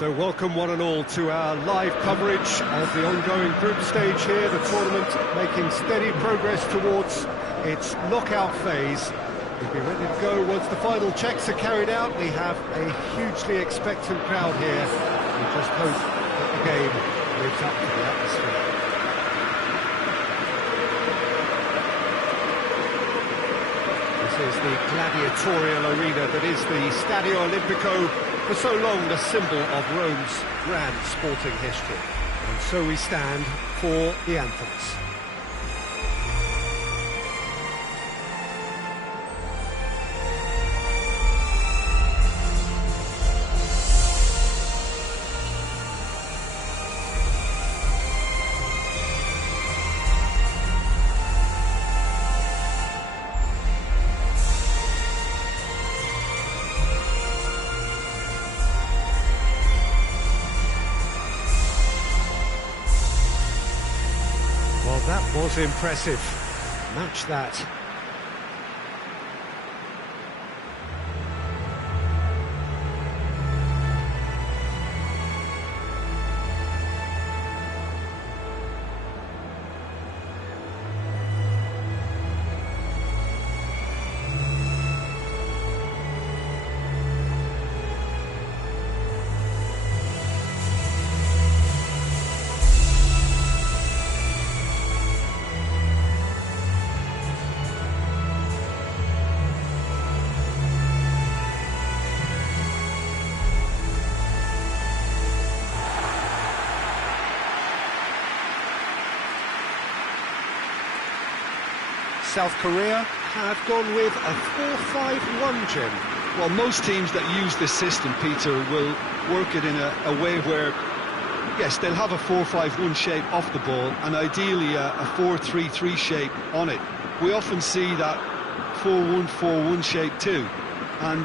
So welcome one and all to our live coverage of the ongoing group stage here, the tournament making steady progress towards its knockout phase. We'll be ready to go once the final checks are carried out. We have a hugely expectant crowd here. We just hope that the game lives up to the atmosphere. This is the gladiatorial arena that is the Stadio Olimpico, for so long the symbol of Rome's grand sporting history. And so we stand for the anthems. Well, that was impressive. Match that. South Korea have gone with a 4-5-1, Jim. Well, most teams that use this system, Peter, will work it in a way where, yes, they'll have a 4-5-1 shape off the ball and ideally a 4-3-3 shape on it. We often see that 4-1-4-1 shape too, and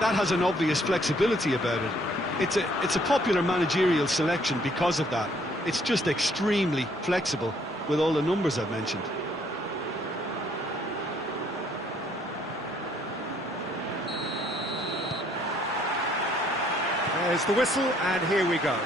that has an obvious flexibility about it. It's a popular managerial selection because of that. It's just extremely flexible with all the numbers I've mentioned. There's the whistle, and here we go.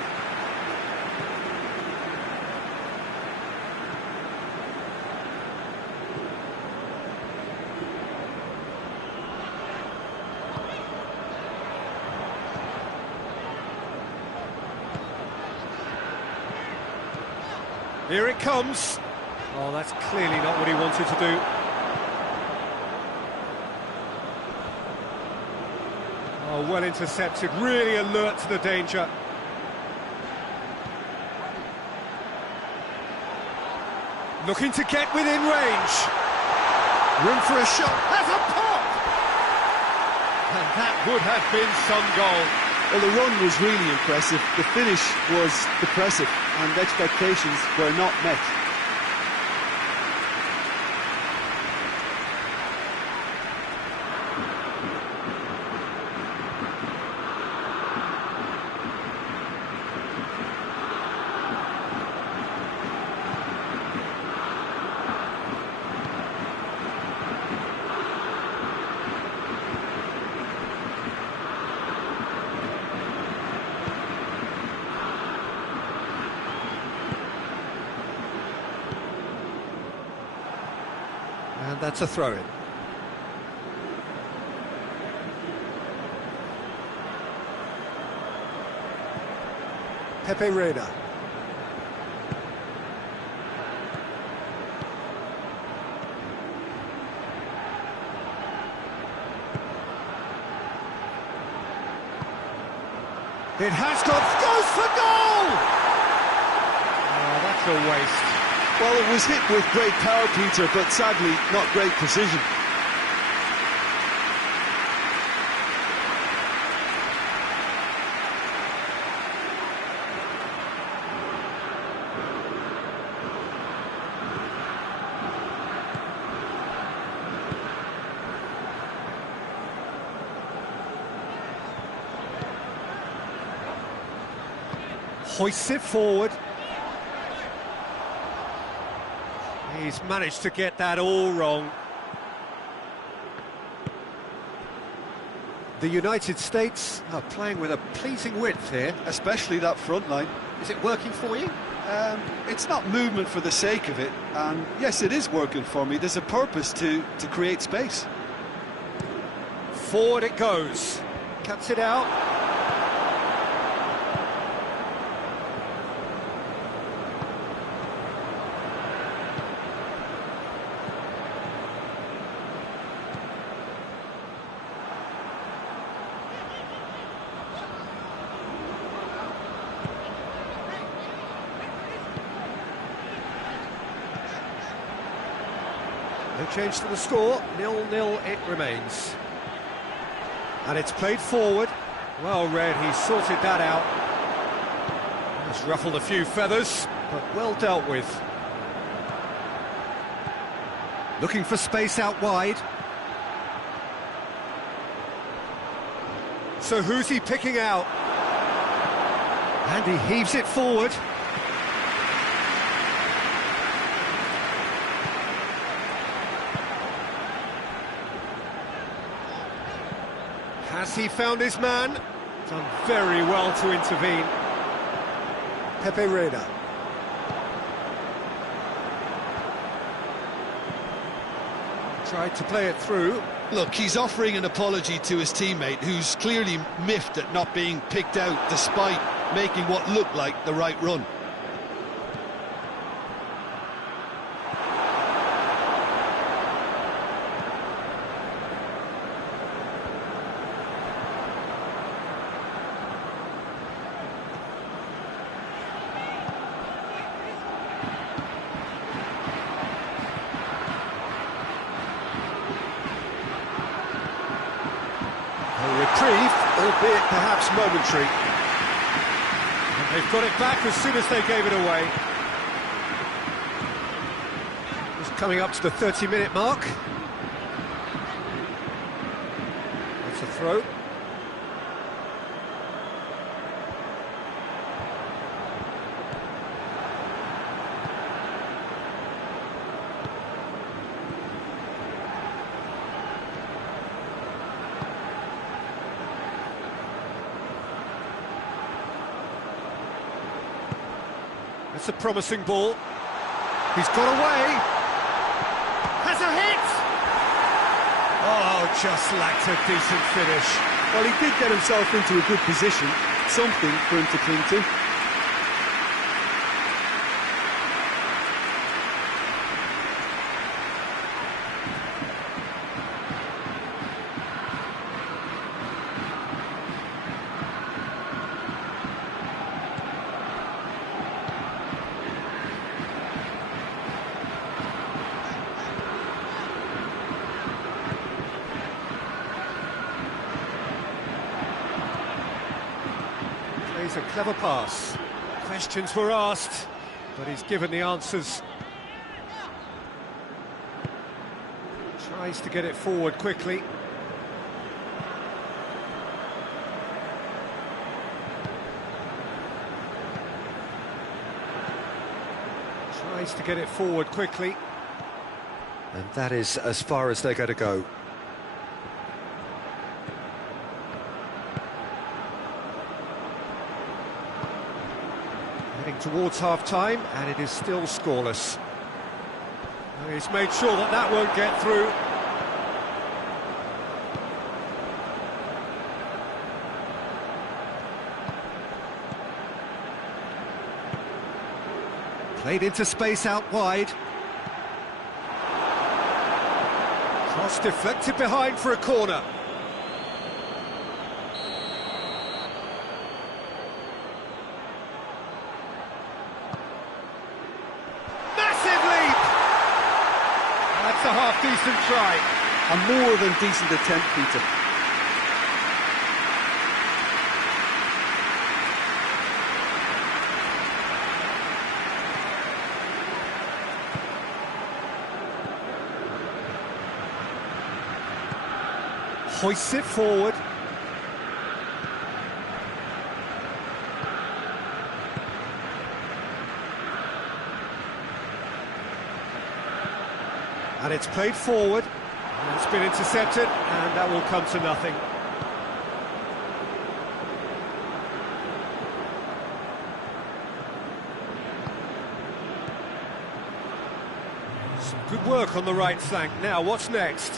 Here it comes. Oh, that's clearly not what he wanted to do. Oh, well intercepted, really alert to the danger. Looking to get within range. Room for a shot. Has a pop! And that would have been some goal. Well, the run was really impressive. The finish was depressive, and expectations were not met. And that's a throw-in. Pepe Reina. It has goes for goal! Oh, that's a waste. Well, it was hit with great power, Peter, but sadly not great precision. Hoists it forward. He's managed to get that all wrong. The United States are playing with a pleasing width here. Especially that front line. Is it working for you? It's not movement for the sake of it, and yes, it is working for me. There's a purpose to create space. Forward it goes. Cuts it out. No change to the score, 0-0 it remains. And it's played forward. Well read, he sorted that out. Just ruffled a few feathers, but well dealt with. Looking for space out wide. So who's he picking out? And he heaves it forward. Has he found his man? Done very well to intervene. Pepe Reina. Tried to play it through. Look, he's offering an apology to his teammate, who's clearly miffed at not being picked out despite making what looked like the right run. Reprieve, albeit perhaps momentary. And they've got it back as soon as they gave it away. Just coming up to the 30-minute mark. That's a throw. It's a promising ball. He's got away. Has a hit! Oh, just lacked a decent finish. Well, he did get himself into a good position, something for him to cling to. Plays a clever pass. Questions were asked, but he's given the answers. Tries to get it forward quickly. Tries to get it forward quickly. And that is as far as they're going to go. Heading towards half-time, and it is still scoreless. He's made sure that that won't get through. Played into space out wide. Cross deflected behind for a corner. Massive leap! That's a half-decent try. A more than decent attempt, Peter. Hoists it forward. And it's played forward. And it's been intercepted, and that will come to nothing. Good work on the right flank. Now, what's next?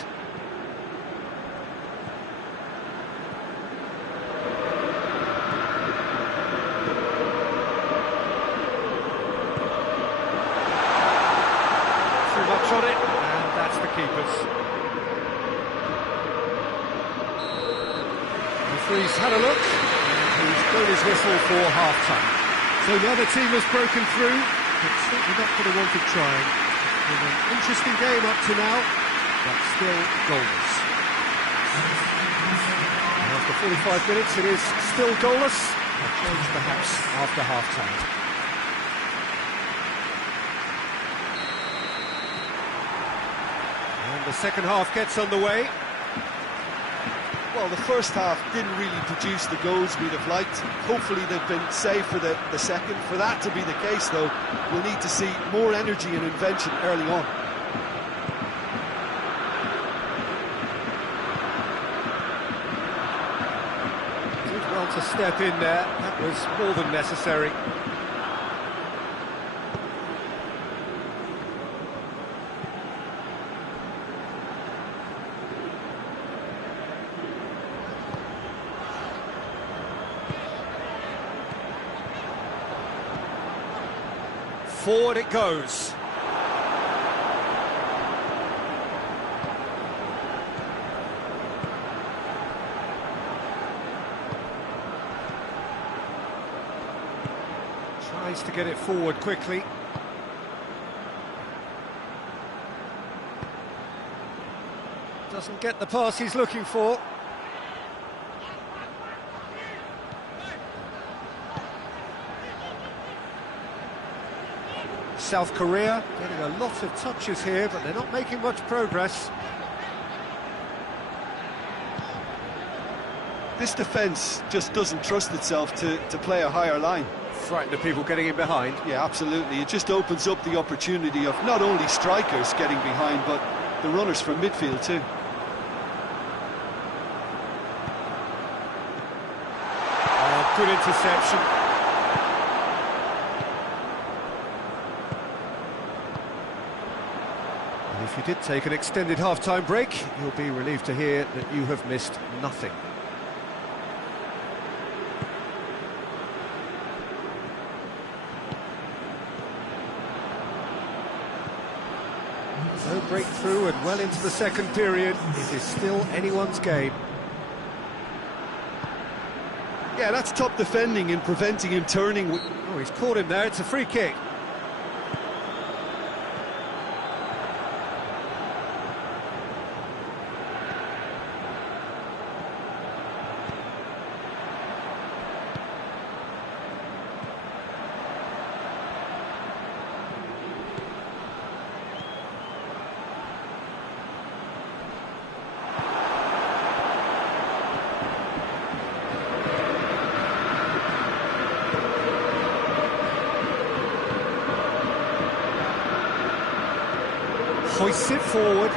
Much on it, and that's the keepers. The referee's had a look, and he's blown his whistle for half-time. So the other team has broken through, but certainly not for the want of trying. It's been an interesting game up to now, but still goalless. And after 45 minutes, it is still goalless. A change perhaps after half-time. The second half gets underway. Well, the first half didn't really produce the goals we'd have liked. Hopefully they've been saved for the second. For that to be the case, though, we'll need to see more energy and invention early on. Did well to step in there. That was more than necessary. Forward it goes. Tries to get it forward quickly. Doesn't get the pass he's looking for. South Korea getting a lot of touches here, but they're not making much progress. This defence just doesn't trust itself to play a higher line. Frightened of people getting in behind. Yeah, absolutely. It just opens up the opportunity of not only strikers getting behind, but the runners from midfield too. Oh, good interception. If you did take an extended half-time break, you'll be relieved to hear that you have missed nothing. No breakthrough and well into the second period. It is still anyone's game. Yeah, that's top defending and preventing him turning. Oh, he's caught him there. It's a free kick. Hoists it forward.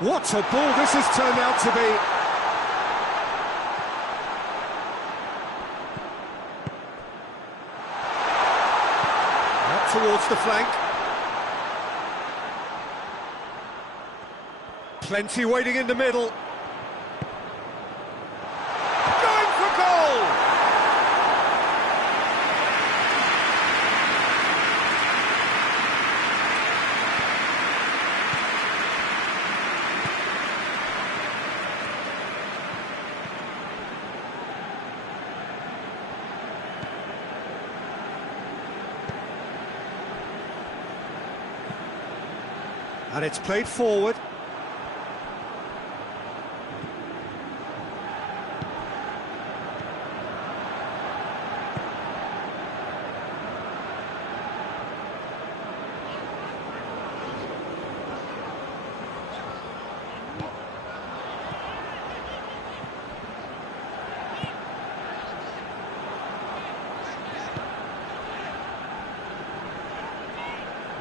What a ball this has turned out to be. Up towards the flank. Plenty waiting in the middle. Going for goal! And it's played forward.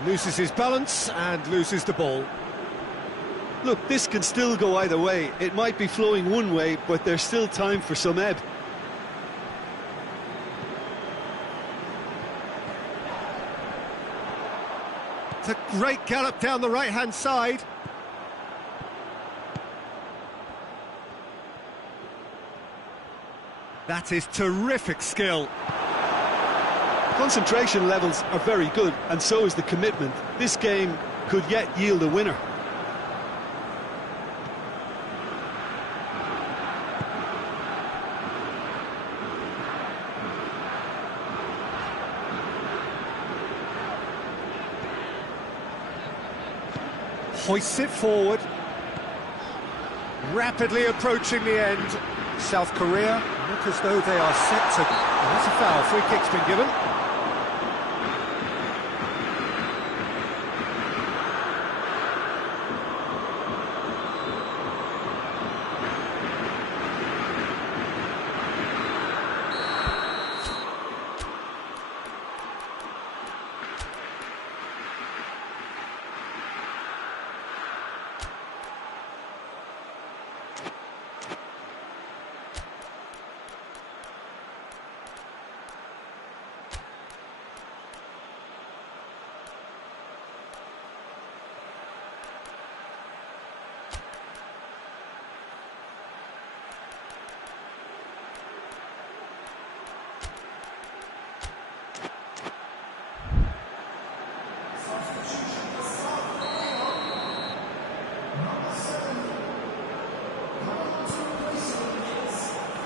Loses his balance and loses the ball. Look, this can still go either way. It might be flowing one way, but there's still time for some ebb. It's a great gallop down the right-hand side. That is terrific skill. Concentration levels are very good, and so is the commitment. This game could yet yield a winner. Hoists it forward. Rapidly approaching the end. South Korea look as though they are set to... Oh, that's a foul. Free kick's been given.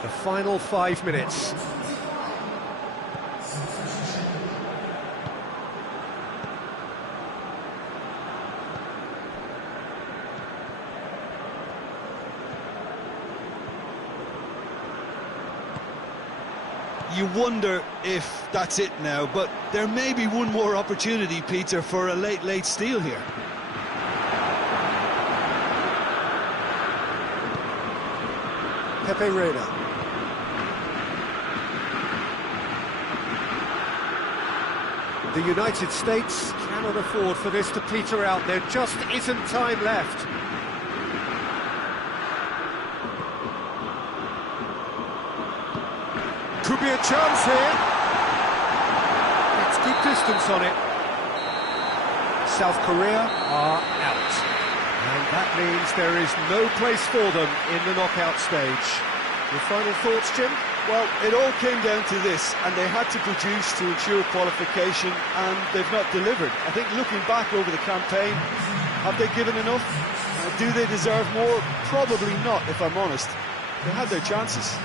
The final 5 minutes. You wonder if that's it now, but there may be one more opportunity, Peter, for a late steal here. Pepe Reina. The United States cannot afford for this to peter out. There just isn't time left. Could be a chance here. It's good distance on it. South Korea are out. And that means there is no place for them in the knockout stage. Your final thoughts, Jim? Well, it all came down to this, and they had to produce to ensure qualification, and they've not delivered. I think looking back over the campaign, have they given enough? Do they deserve more? Probably not, if I'm honest. They had their chances.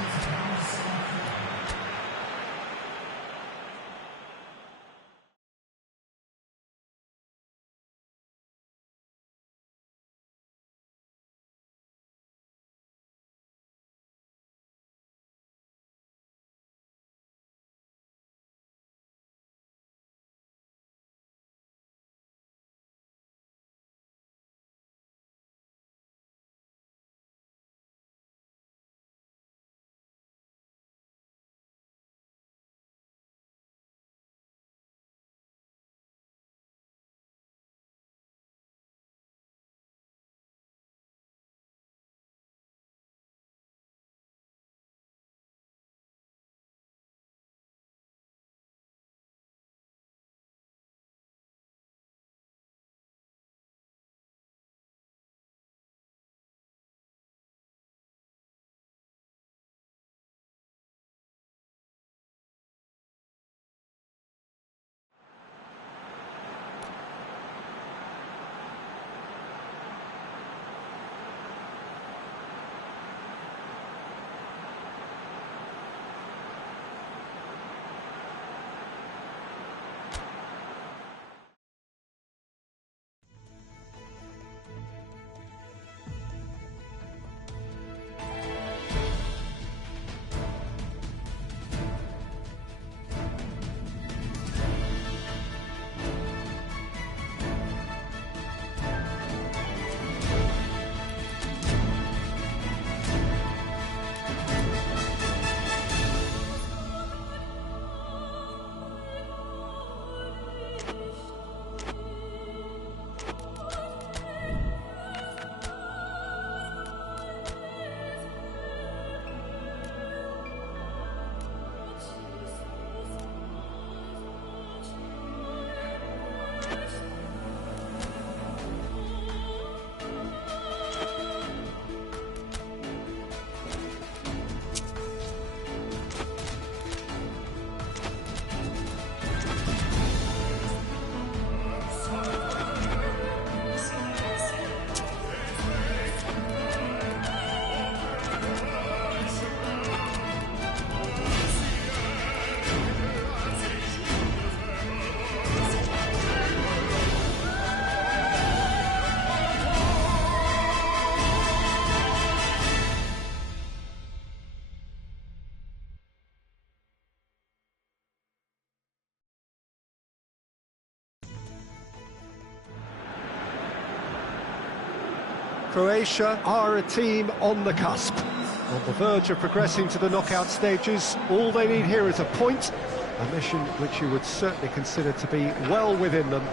Croatia are a team on the cusp, on the verge of progressing to the knockout stages. All they need here is a point, a mission which you would certainly consider to be well within them.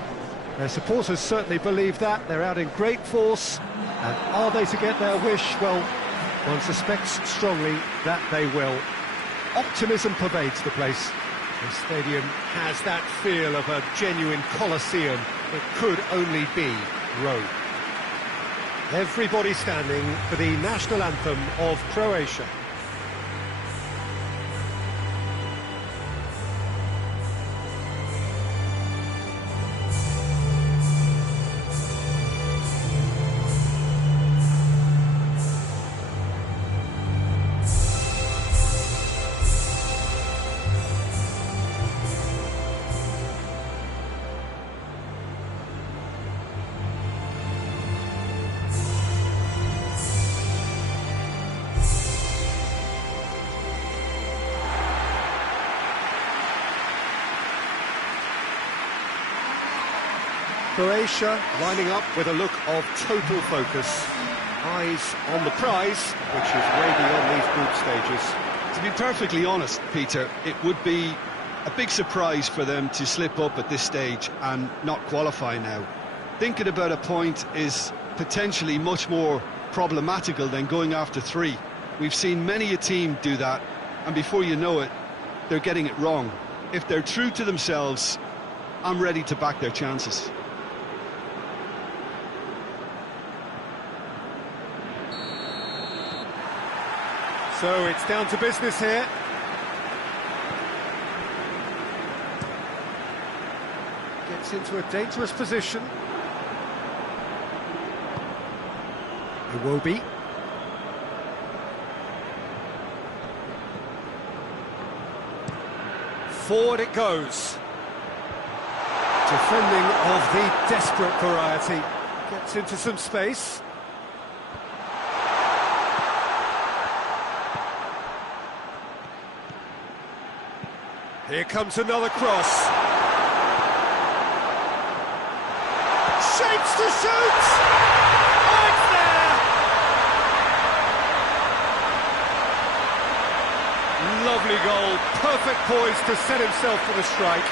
Their supporters certainly believe that. They're out in great force, and are they to get their wish? Well, one suspects strongly that they will. Optimism pervades the place. The stadium has that feel of a genuine Colosseum. It could only be Rome. Everybody standing for the national anthem of Croatia. Croatia lining up with a look of total focus. Eyes on the prize, which is way beyond these group stages. To be perfectly honest, Peter, it would be a big surprise for them to slip up at this stage and not qualify now. Thinking about a point is potentially much more problematical than going after 3. We've seen many a team do that, and before you know it, they're getting it wrong. If they're true to themselves, I'm ready to back their chances. So it's down to business here. Gets into a dangerous position. Iwobi. Forward it goes. Defending of the desperate variety. Gets into some space. Here comes another cross. Shapes to shoot! Oh, it's there! Lovely goal. Perfect poise to set himself for the strike.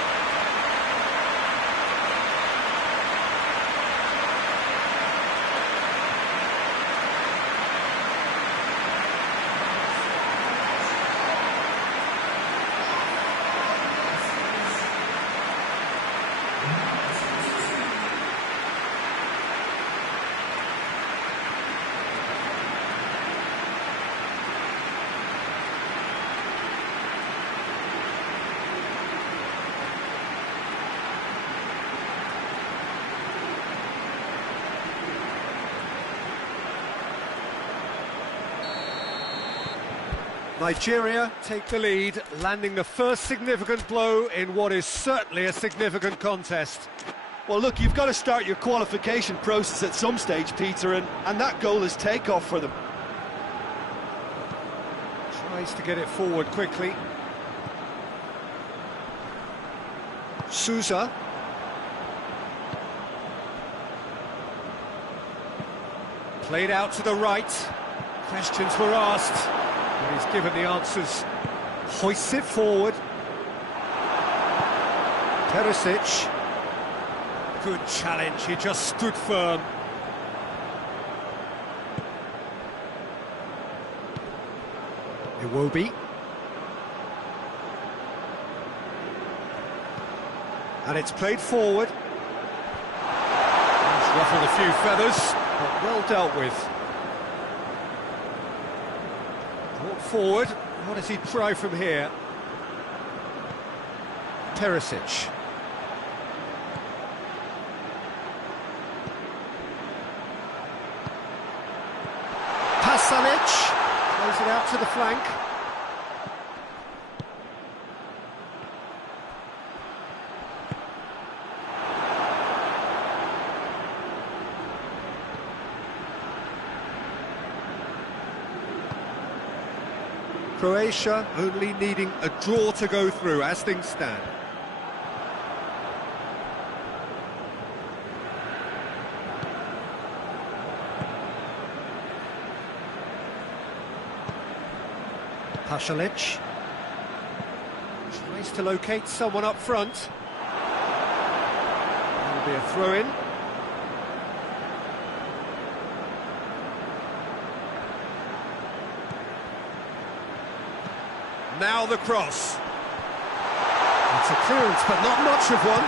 Nigeria take the lead, landing the first significant blow in what is certainly a significant contest. Well, look, you've got to start your qualification process at some stage, Peter, and that goal is takeoff for them. Tries to get it forward quickly. Sousa. Played out to the right. Questions were asked. And he's given the answers. Hoists it forward. Perisic. Good challenge, he just stood firm. Iwobi. And it's played forward. He's ruffled a few feathers, but well dealt with. Brought forward. What does he try from here? Perisic. Pasalic plays it out to the flank. Croatia only needing a draw to go through as things stand. Pasalic tries to locate someone up front. That'll be a throw-in. Now the cross. It's a clearance, but not much of one.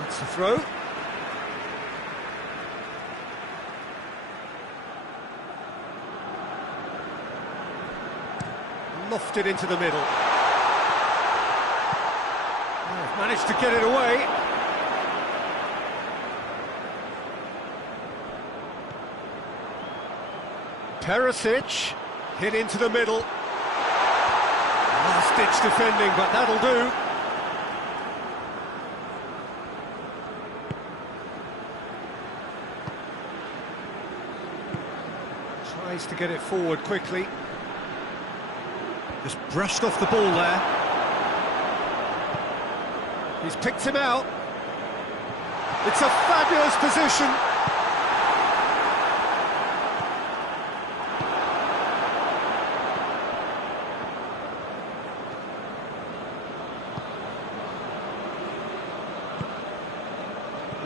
That's the throw. Lofted into the middle. Oh, managed to get it away. Perisic hit into the middle. Last-ditch defending, but that'll do. Tries to get it forward quickly. Just brushed off the ball there. He's picked him out. It's a fabulous position.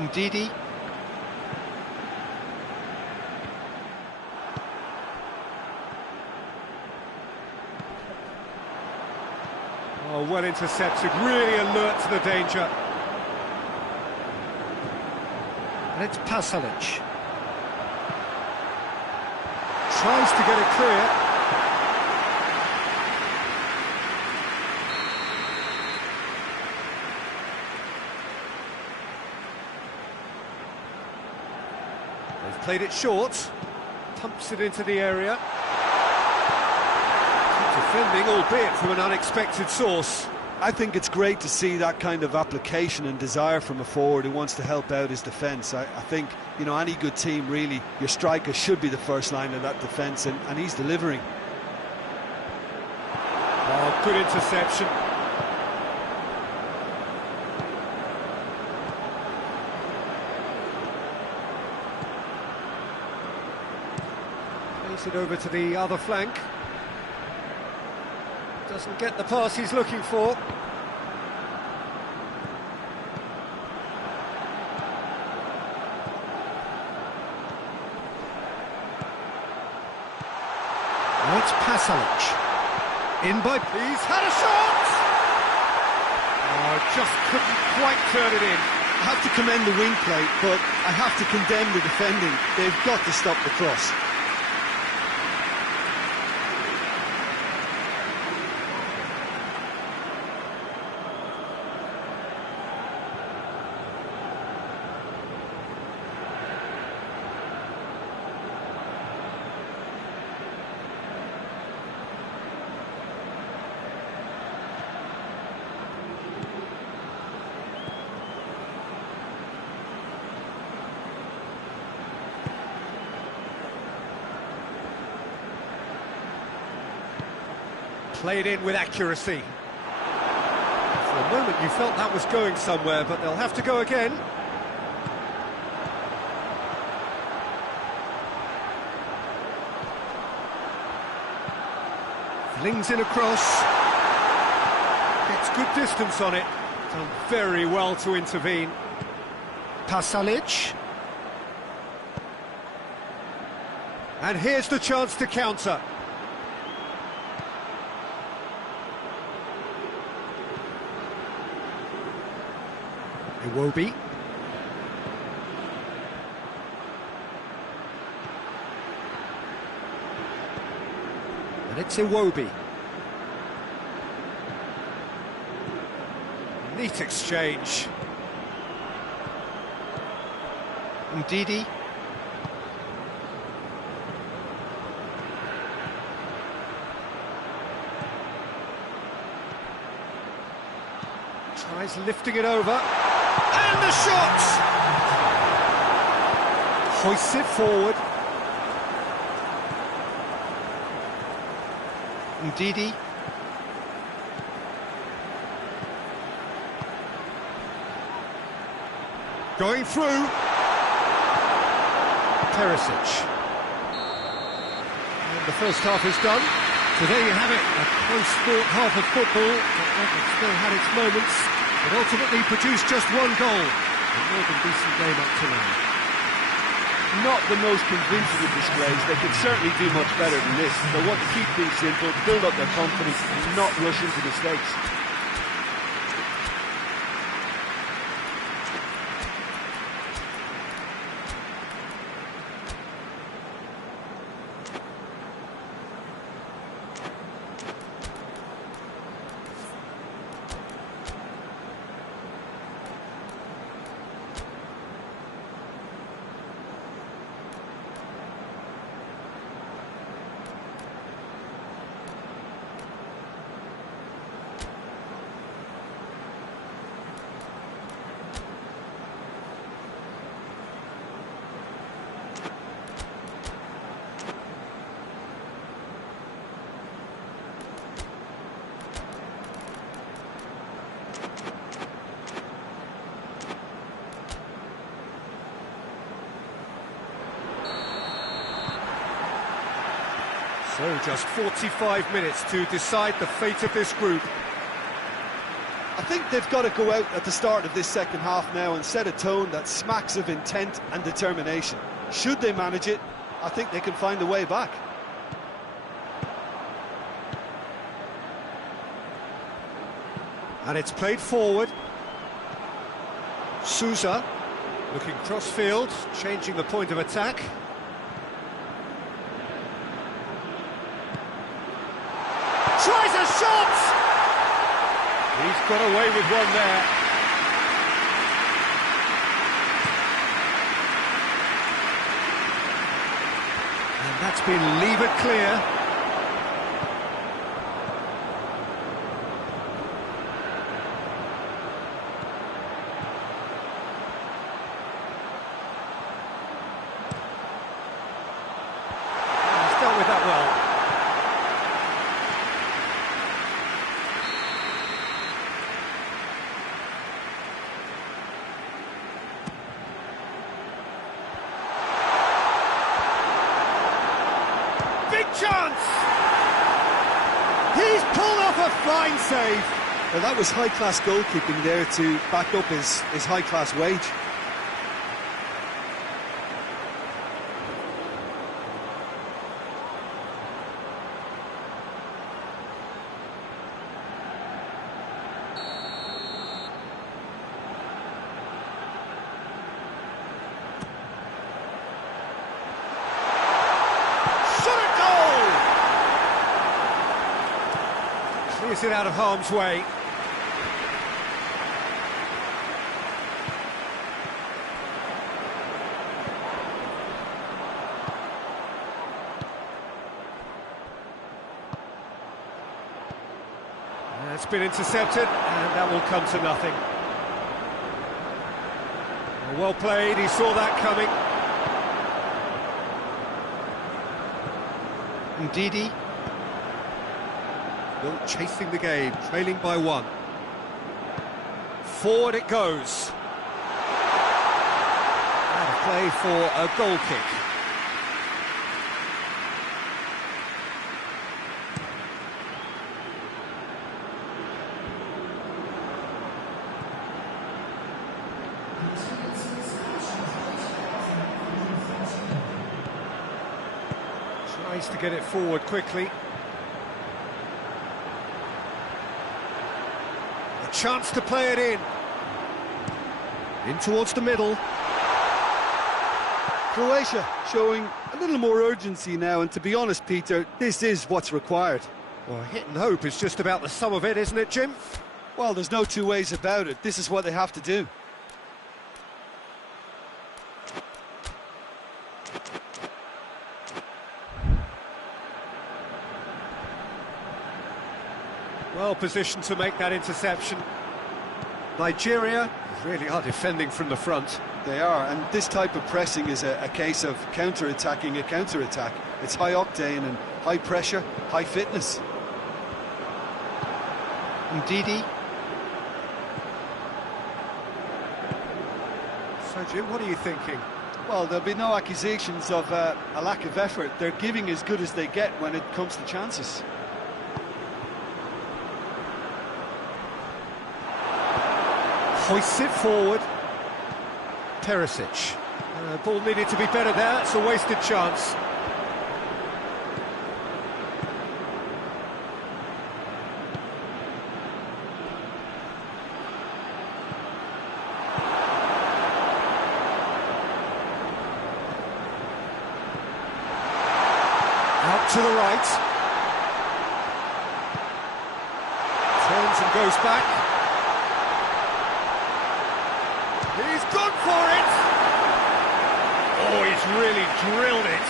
Ndidi. Oh, well intercepted, really alert to the danger. And it's Pasalic. Tries to get it clear. They've played it short. Pumps it into the area. Defending, albeit from an unexpected source. I think it's great to see that kind of application and desire from a forward who wants to help out his defence. I think, you know, any good team, really, your striker should be the first line of that defence, and he's delivering. Oh, good interception. Plays it over to the other flank. Doesn't get the pass he's looking for. Now it's Pasalic. In by... He's had a shot! Oh, just couldn't quite turn it in. I have to commend the wing play, but I have to condemn the defending. They've got to stop the cross. Played in with accuracy. For a moment you felt that was going somewhere, but they'll have to go again. Flings in across. Gets good distance on it. Done very well to intervene. Pasalic. And here's the chance to counter. Iwobi. And it's Iwobi. Neat exchange. Ndidi. Tries lifting it over. And the shot! Hoists it forward. Ndidi. Going through. Perisic. And The first half is done. So there you have it, a close-fought half of football. It still had its moments, but ultimately produced just one goal. A more than decent game up to now. Not the most convincing of displays. They can certainly do much better than this. They want to keep things simple, build up their confidence, and not rush into mistakes. So just 45 minutes to decide the fate of this group. I think they've got to go out at the start of this second half now and set a tone that smacks of intent and determination. Should they manage it, I think they can find a way back. And it's played forward. Sousa looking cross-field, changing the point of attack. Tries a shot! He's got away with one there. And that's been levered clear. He's dealt with that well. Big chance! He's pulled off a fine save. Well, that was high-class goalkeeping there to back up his high-class wage. Clears it out of harm's way. It's been intercepted, and that will come to nothing. Well played, he saw that coming. Ndidi. Still chasing the game, trailing by one. Forward it goes. And a play for a goal kick. Tries to get it forward quickly. Chance to play it in towards the middle. Croatia showing a little more urgency now, and to be honest, Peter, this is what's required. Well, hit and hope is just about the sum of it, isn't it, Jim? Well, there's no two ways about it. This is what they have to do. Well positioned to make that interception. Nigeria really are defending from the front. They are, and this type of pressing is a case of counter-attacking a counter-attack. It's high octane and high pressure, high fitness. Ndidi. So, Jim, what are you thinking? Well, there'll be no accusations of a lack of effort. They're giving as good as they get when it comes to chances. Hoists it forward. Perisic. Ball needed to be better there, it's a wasted chance. Out to the right. Turns and goes back. He's gone for it! Oh, he's really drilled it.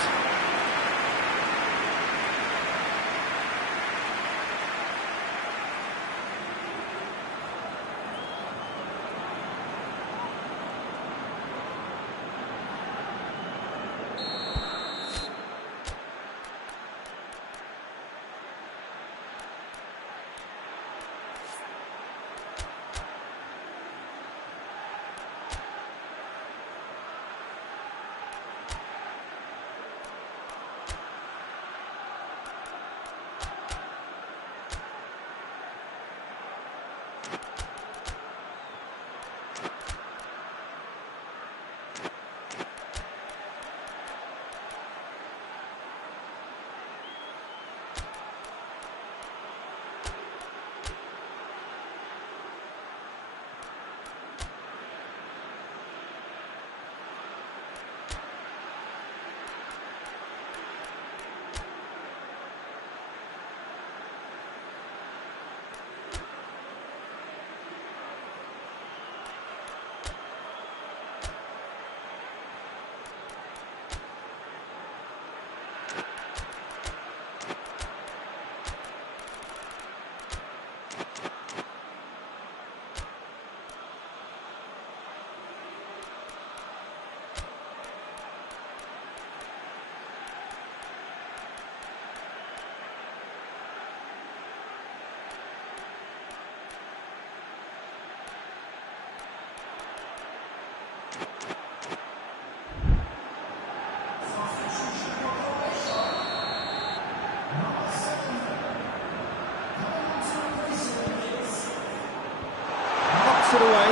It away.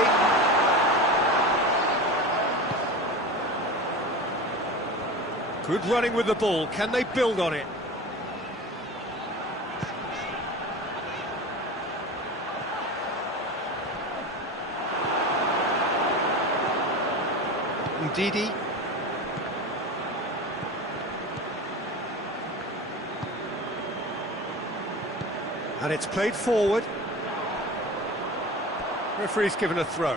Good running with the ball. Can they build on it? Ndidi. And it's played forward. Referee's given a throw.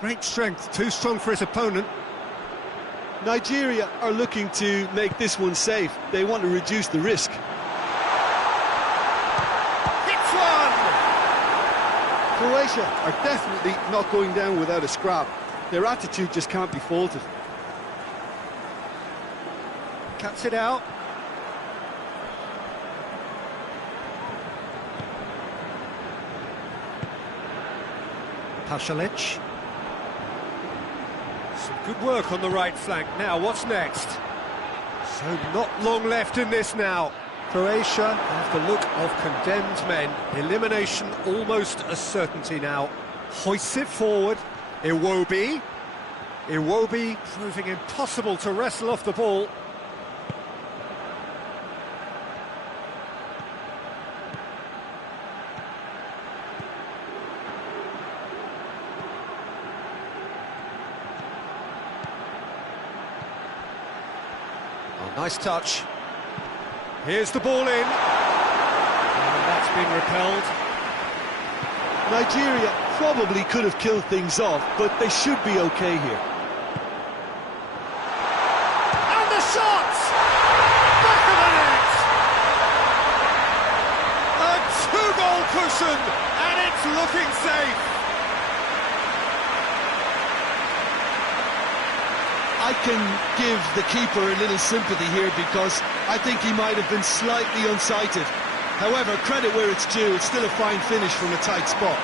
Great strength, too strong for his opponent. Nigeria are looking to make this one safe. They want to reduce the risk. Hits one! Croatia are definitely not going down without a scrap. Their attitude just can't be faulted. Cuts it out. Pasalic. Some good work on the right flank. Now, what's next? So not long left in this now. Croatia have the look of condemned men. Elimination almost a certainty now. Hoists it forward. Iwobi. Iwobi proving impossible to wrestle off the ball. Nice touch. Here's the ball in. And that's been repelled. Nigeria probably could have killed things off, but they should be okay here. And the shot! Back of the net! A two-goal looking safe. I can give the keeper a little sympathy here because I think he might have been slightly unsighted. However, credit where it's due, it's still a fine finish from a tight spot.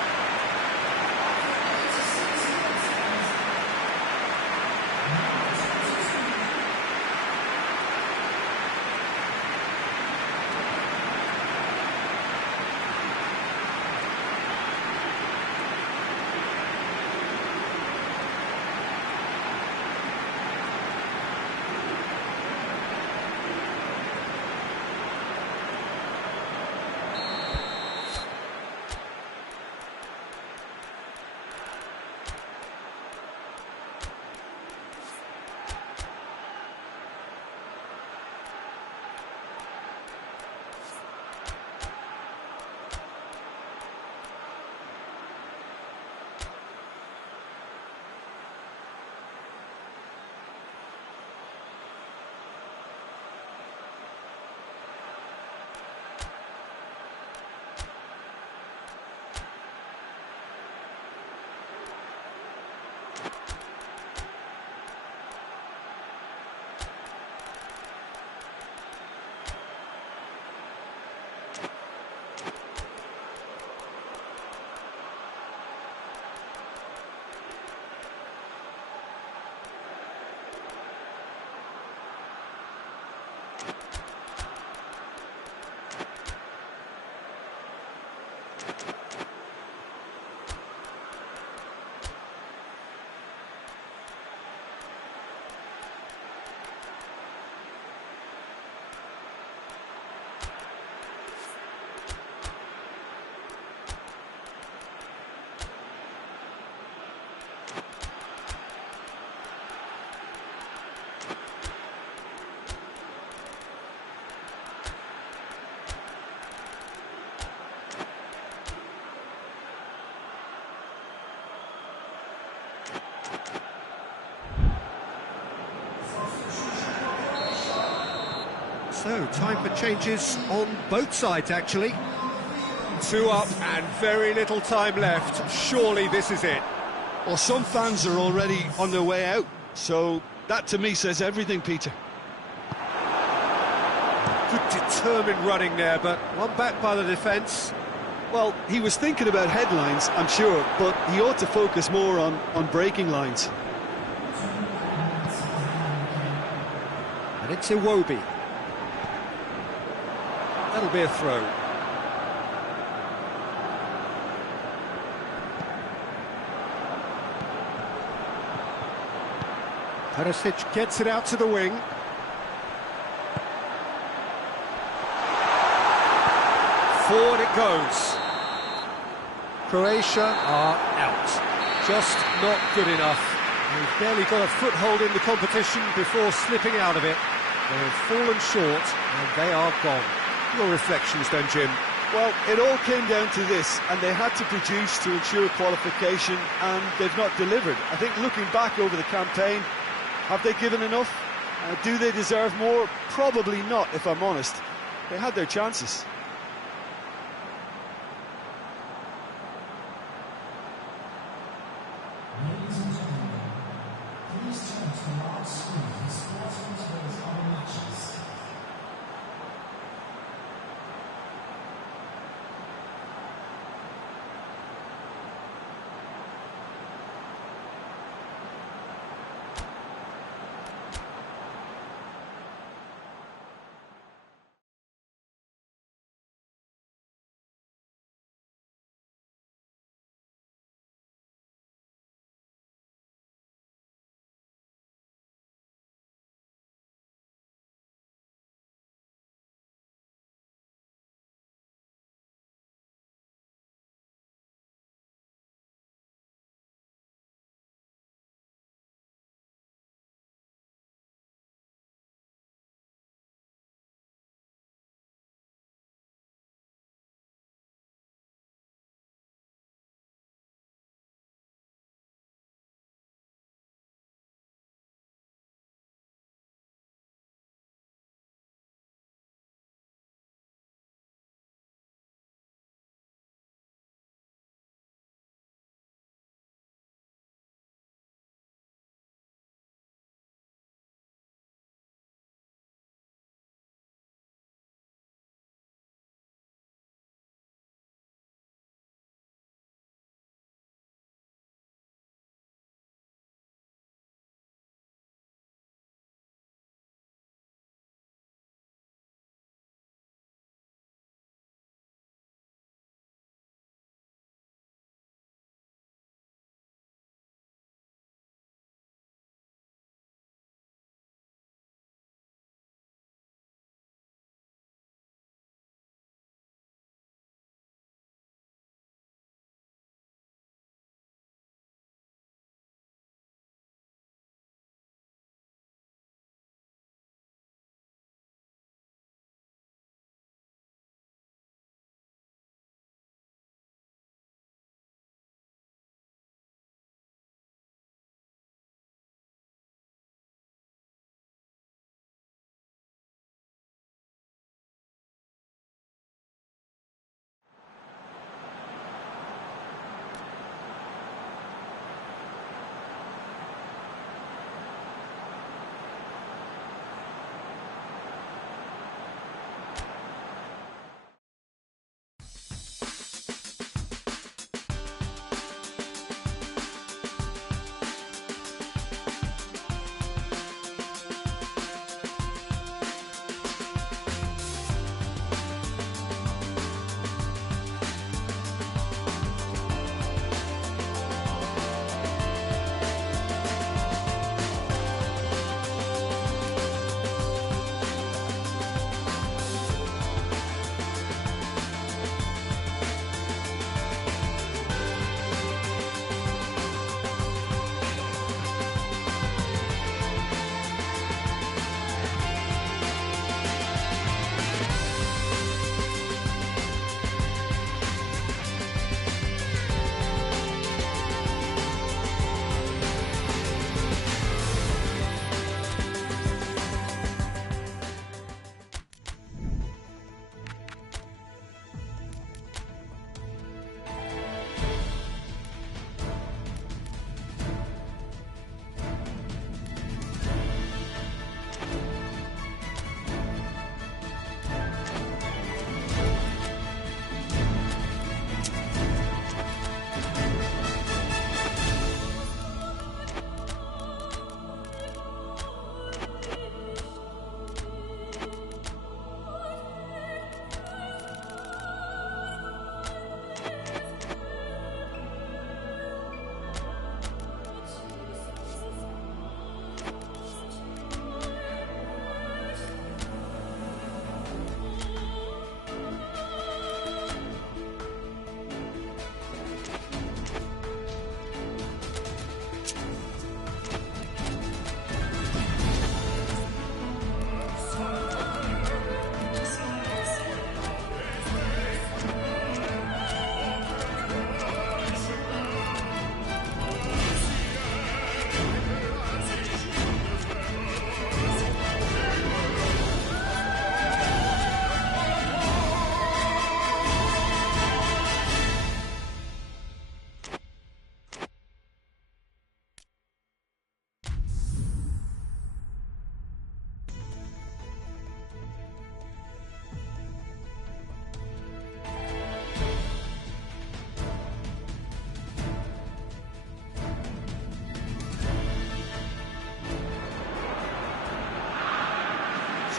So, time for changes on both sides, actually. 2 up and very little time left. Surely this is it. Well, some fans are already on their way out, so that to me says everything, Peter. Good determined running there, but one back by the defence. Well, he was thinking about headlines, I'm sure, but he ought to focus more on breaking lines. And it's Iwobi. That'll be a throw. Perisic gets it out to the wing. Forward it goes. Croatia are out. Just not good enough. They've barely got a foothold in the competition before slipping out of it. They have fallen short and they are gone. Your reflections then, Jim? Well, it all came down to this, and they had to produce to ensure qualification, and they've not delivered. I think looking back over the campaign, have they given enough? Do they deserve more? Probably not, if I'm honest. They had their chances.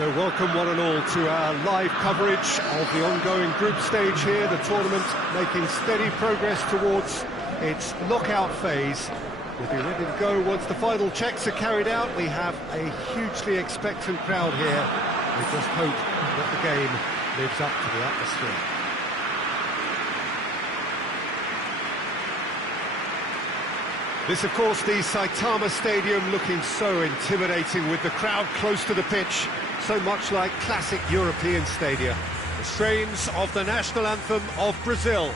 So welcome one and all to our live coverage of the ongoing group stage here, the tournament making steady progress towards its knockout phase. We'll be ready to go once the final checks are carried out. We have a hugely expectant crowd here. We just hope that the game lives up to the atmosphere. This, of course, the Saitama Stadium, looking so intimidating with the crowd close to the pitch, so much like classic European stadia. The strains of the national anthem of Brazil.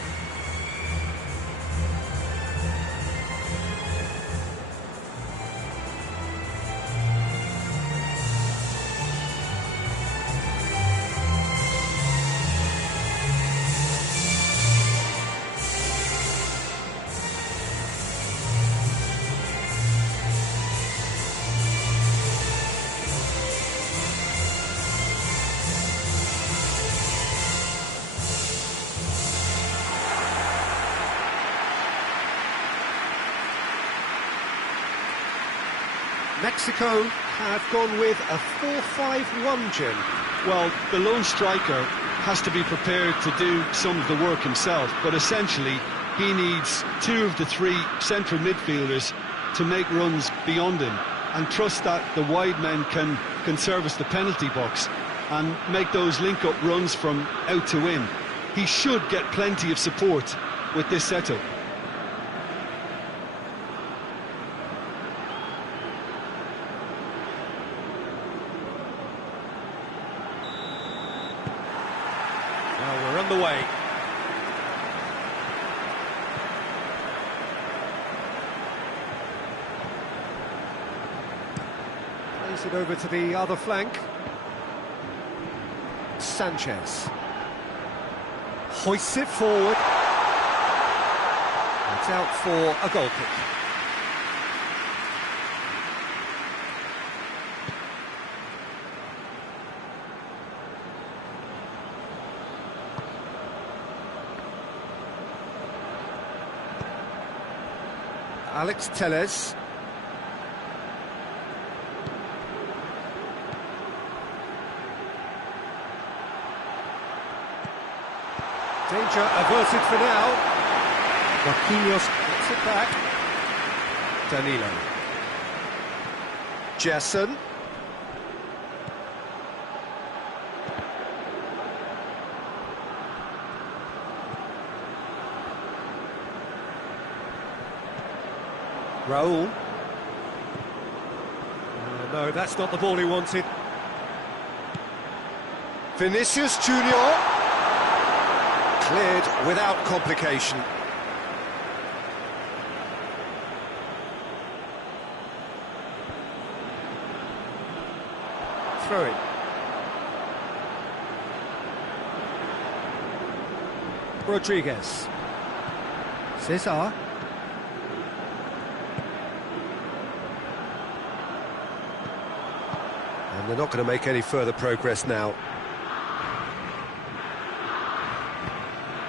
Mexico have gone with a 4-5-1, Jim. Well, the lone striker has to be prepared to do some of the work himself, but essentially he needs two of the three central midfielders to make runs beyond him and trust that the wide men can service the penalty box and make those link-up runs from out to in. He should get plenty of support with this setup. Well, we're underway. Plays it over to the other flank. Sanchez. Hoists it forward. It's out for a goal kick. Alex Telles. Danger averted for now. Marquinhos gets it back. Danilo. Jason. Raul. No, that's not the ball he wanted. Vinicius Junior. Cleared without complication. Throw in. Rodriguez. Cesar. And they're not going to make any further progress now.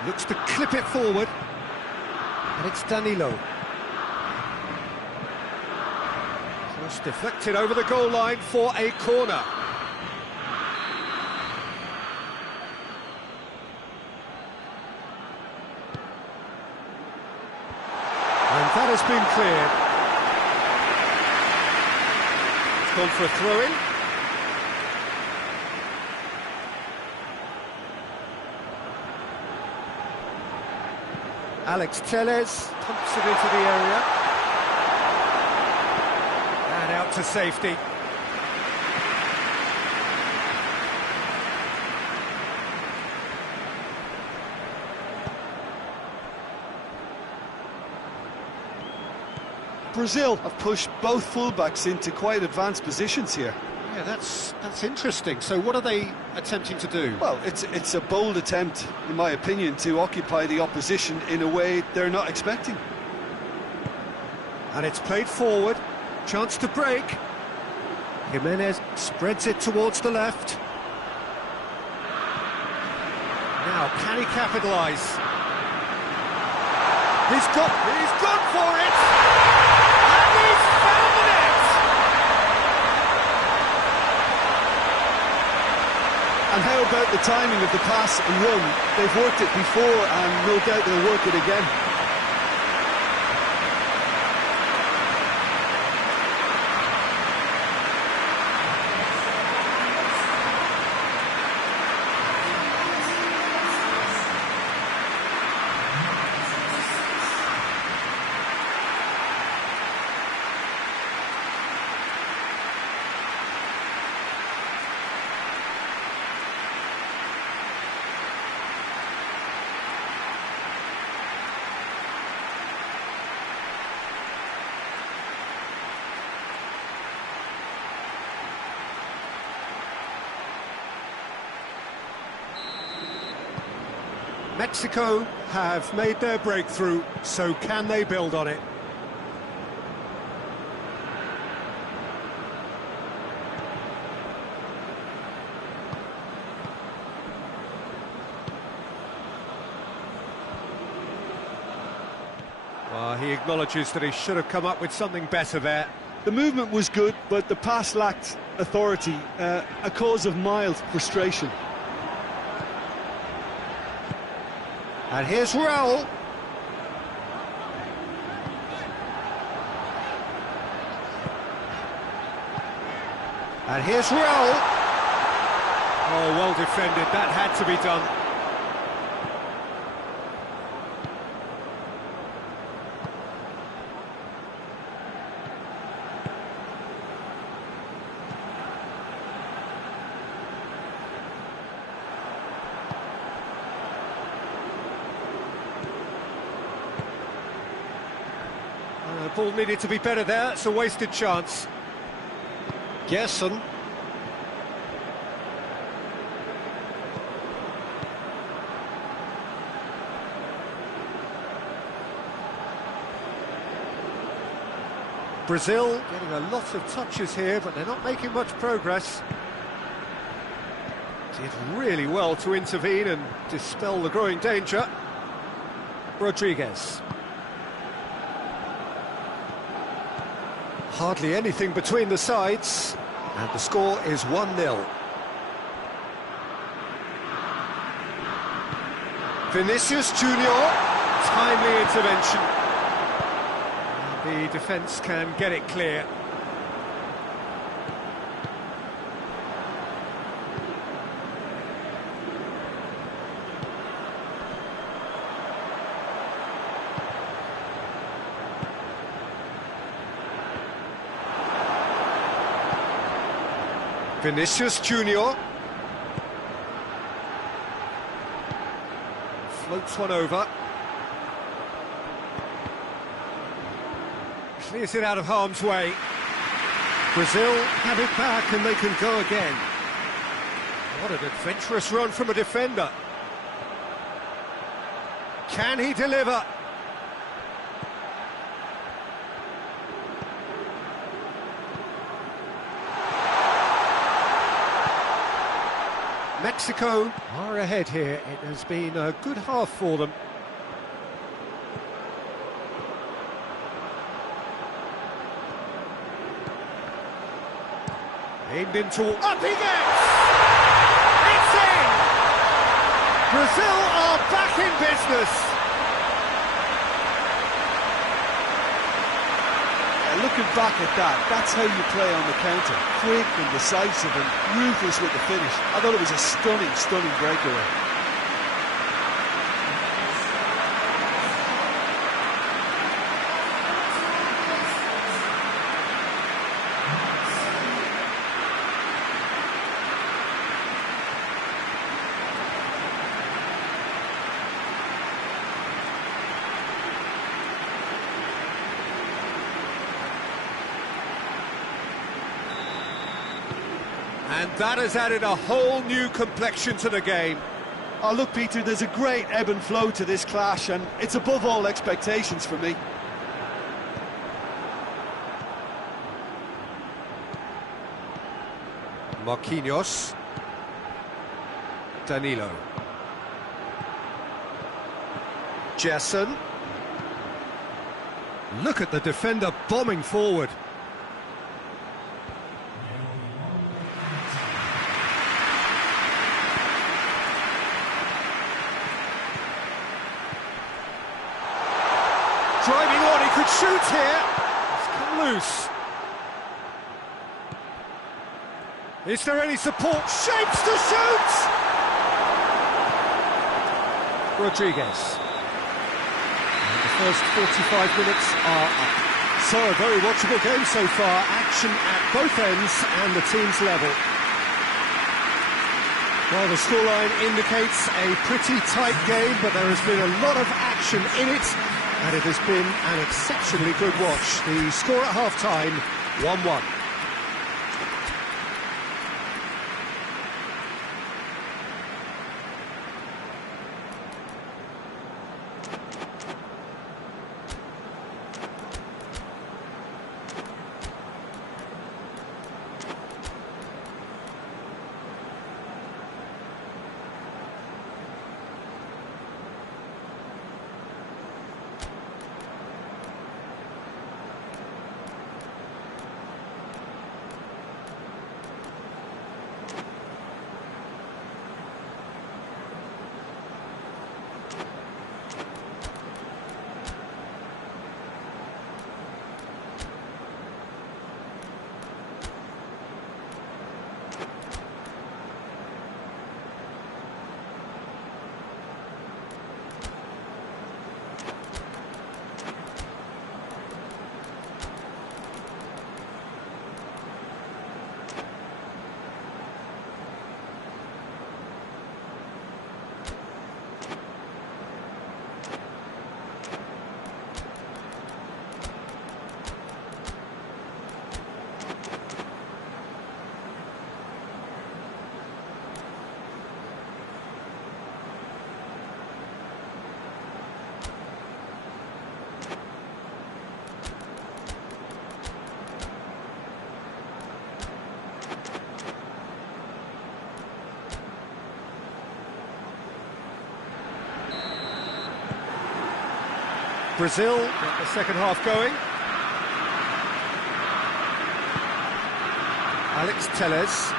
Looks to clip it forward. And it's Danilo. Cross deflected over the goal line for a corner. And that has been cleared. It's gone for a throw-in. Alex Telles pumps it into the area. And out to safety. Brazil have pushed both fullbacks into quite advanced positions here. Yeah, that's interesting. So what are they attempting to do? Well, it's a bold attempt, in my opinion, to occupy the opposition in a way they're not expecting. And it's played forward. Chance to break. Jimenez spreads it towards the left. Now, can he capitalise? He's gone for it! And he's found the net! And how about the timing of the pass and run? They've worked it before, and no doubt they'll work it again. Mexico have made their breakthrough, so can they build on it? Well, he acknowledges that he should have come up with something better there. The movement was good, but the pass lacked authority, a cause of mild frustration. And here's Raul. And here's Raul. Oh, well defended. That had to be done. Ball needed to be better there. It's a wasted chance. Gerson. Brazil getting a lot of touches here, but they're not making much progress. Did really well to intervene and dispel the growing danger. Rodriguez. Hardly anything between the sides, and the score is 1-0. Vinicius Junior, timely intervention. The defence can get it clear. Vinicius Junior floats one over, clears it out of harm's way. Brazil have it back and they can go again. What an adventurous run from a defender. Can he deliver? Mexico are ahead here. It has been a good half for them. Aimed into... Up he gets! It's in! Brazil are back in business! Looking back at that, that's how you play on the counter. Quick and decisive and ruthless with the finish. I thought it was a stunning, stunning breakaway. And that has added a whole new complexion to the game. Oh, look, Peter, there's a great ebb and flow to this clash, and it's above all expectations for me. Marquinhos. Danilo. Gerson. Look at the defender bombing forward. driving on, he could shoot here. It's come loose. Is there any support? Shapes to shoot! Rodriguez. And the first 45 minutes are up. So, a very watchable game so far. Action at both ends and the team's level. Well, the scoreline indicates a pretty tight game, but there has been a lot of action in it, and it has been an exceptionally good watch. The score at half-time, 1-1. Brazil get the second half going. Alex Telles.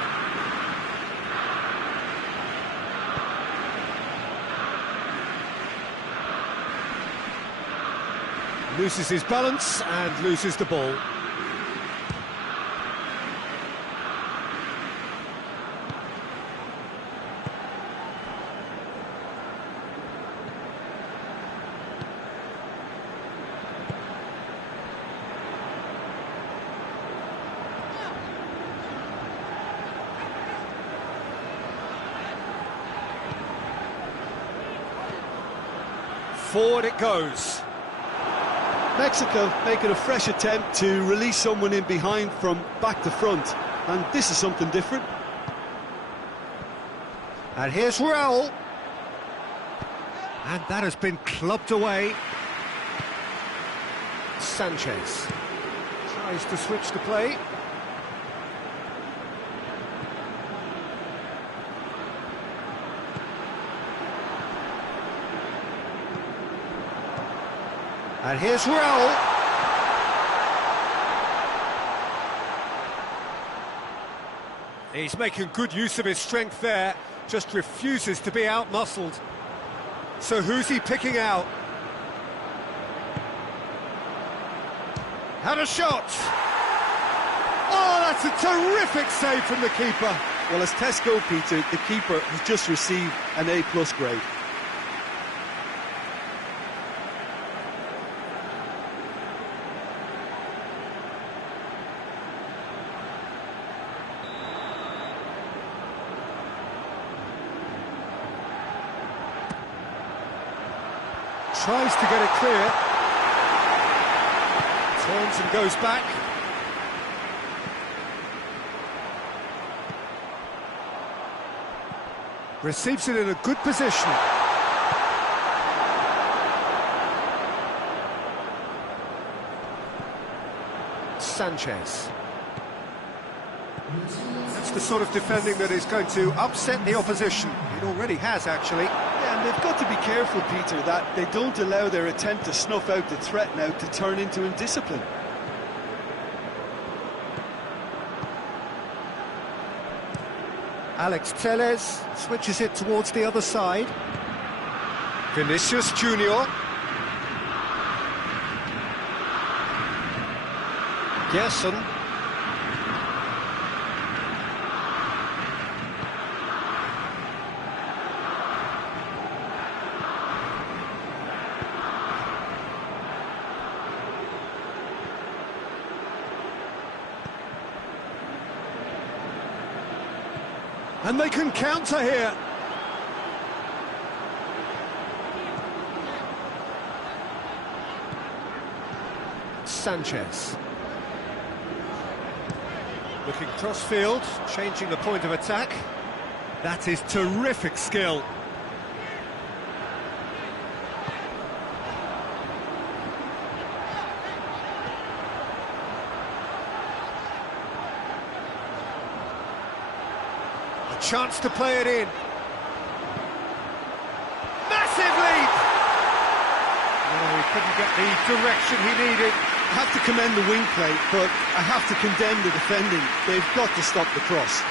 Loses his balance and loses the ball. Forward it goes. Mexico making a fresh attempt to release someone in behind from back to front, and this is something different. And here's Raul. And that has been clubbed away. Sanchez tries to switch the play. And here's Raul. He's making good use of his strength there, just refuses to be out-muscled. So who's he picking out? Had a shot! Oh, that's a terrific save from the keeper. Well, as tests go, Peter, the keeper has just received an A+ grade. Tries to get it clear. Turns and goes back. Receives it in a good position. Sanchez. That's the sort of defending that is going to upset the opposition. It already has, actually. Yeah, and they've got to be careful, Peter, that they don't allow their attempt to snuff out the threat now to turn into indiscipline. Alex Telles switches it towards the other side. Vinicius Junior. Gerson. And they can counter here. Sanchez. Looking cross-field, changing the point of attack. That is terrific skill. A chance to play it in. Massive lead! No, he couldn't get the direction he needed. I have to commend the wing play, but I have to condemn the defending. They've got to stop the cross.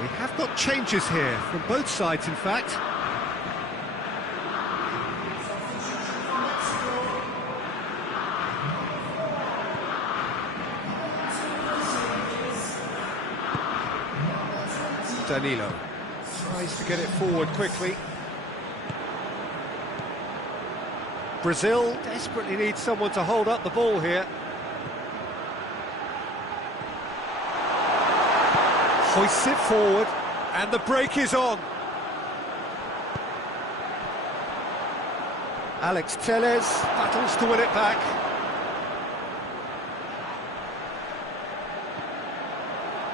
We have got changes here, from both sides in fact. Danilo tries to get it forward quickly. Brazil desperately needs someone to hold up the ball here. Hoists it forward, and the break is on. Alex Telles battles to win it back.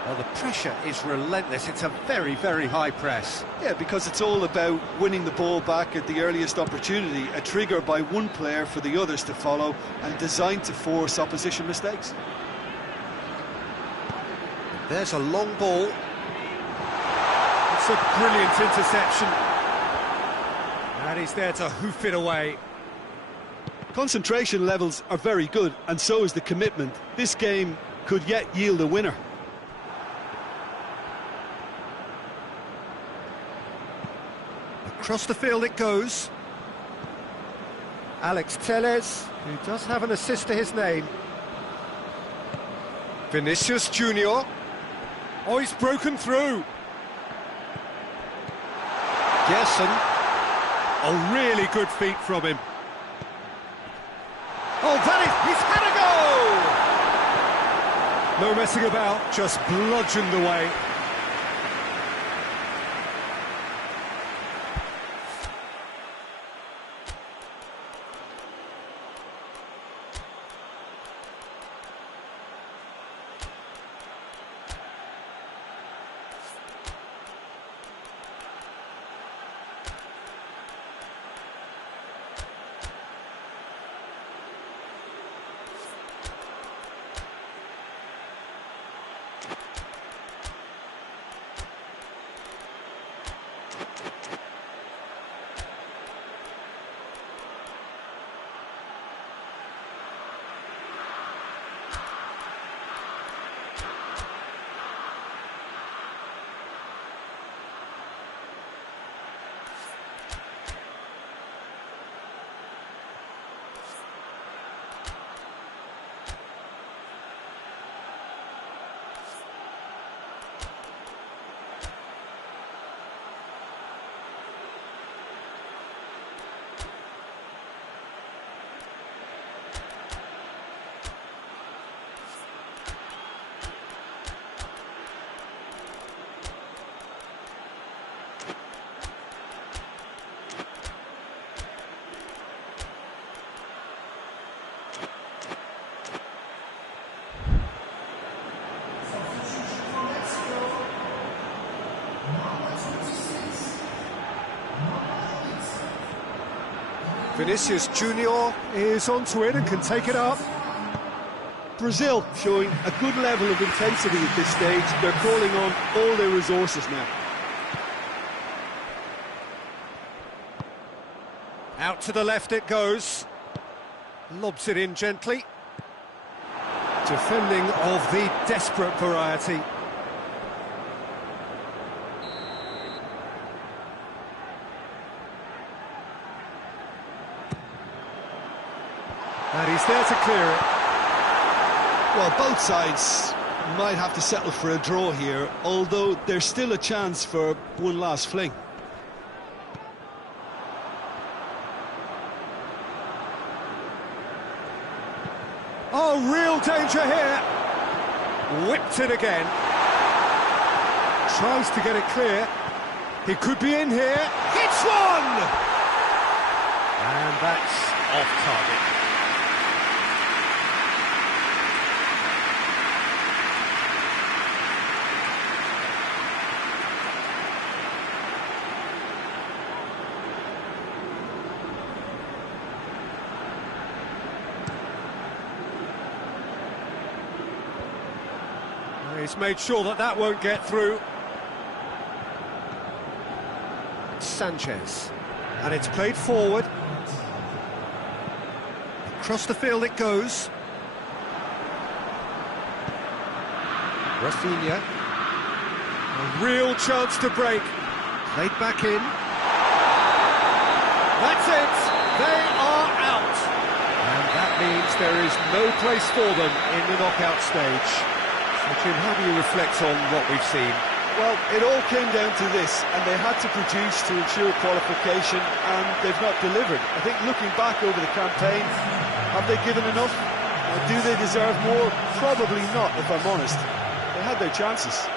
Well, the pressure is relentless. It's a very, very high press. Yeah, because it's all about winning the ball back at the earliest opportunity, a trigger by one player for the others to follow, and designed to force opposition mistakes. There's a long ball. It's a brilliant interception. And he's there to hoof it away. Concentration levels are very good, and so is the commitment. This game could yet yield a winner. Across the field it goes. Alex Telles, who does have an assist to his name. Vinicius Junior. Oh, he's broken through. Gerson. A really good feat from him. Oh, he's had a go! No messing about, just bludgeoned away. Vinicius Junior is onto it and can take it up. Brazil showing a good level of intensity at this stage. They're calling on all their resources now. Out to the left it goes. Lobs it in gently. Defending of the desperate variety. And he's there to clear it. Well, both sides might have to settle for a draw here, although there's still a chance for one last fling. Oh, real danger here. Whipped it again. Tries to get it clear. He could be in here. Hits one! And that's off target. He's made sure that that won't get through. Sanchez. And it's played forward. Across the field it goes. Rafinha. A real chance to break. Played back in. That's it. They are out. And that means there is no place for them in the knockout stage. Jim, how do you reflect on what we've seen? Well, it all came down to this, and they had to produce to ensure qualification, and they've not delivered. I think looking back over the campaign, have they given enough? Do they deserve more? Probably not, if I'm honest. They had their chances.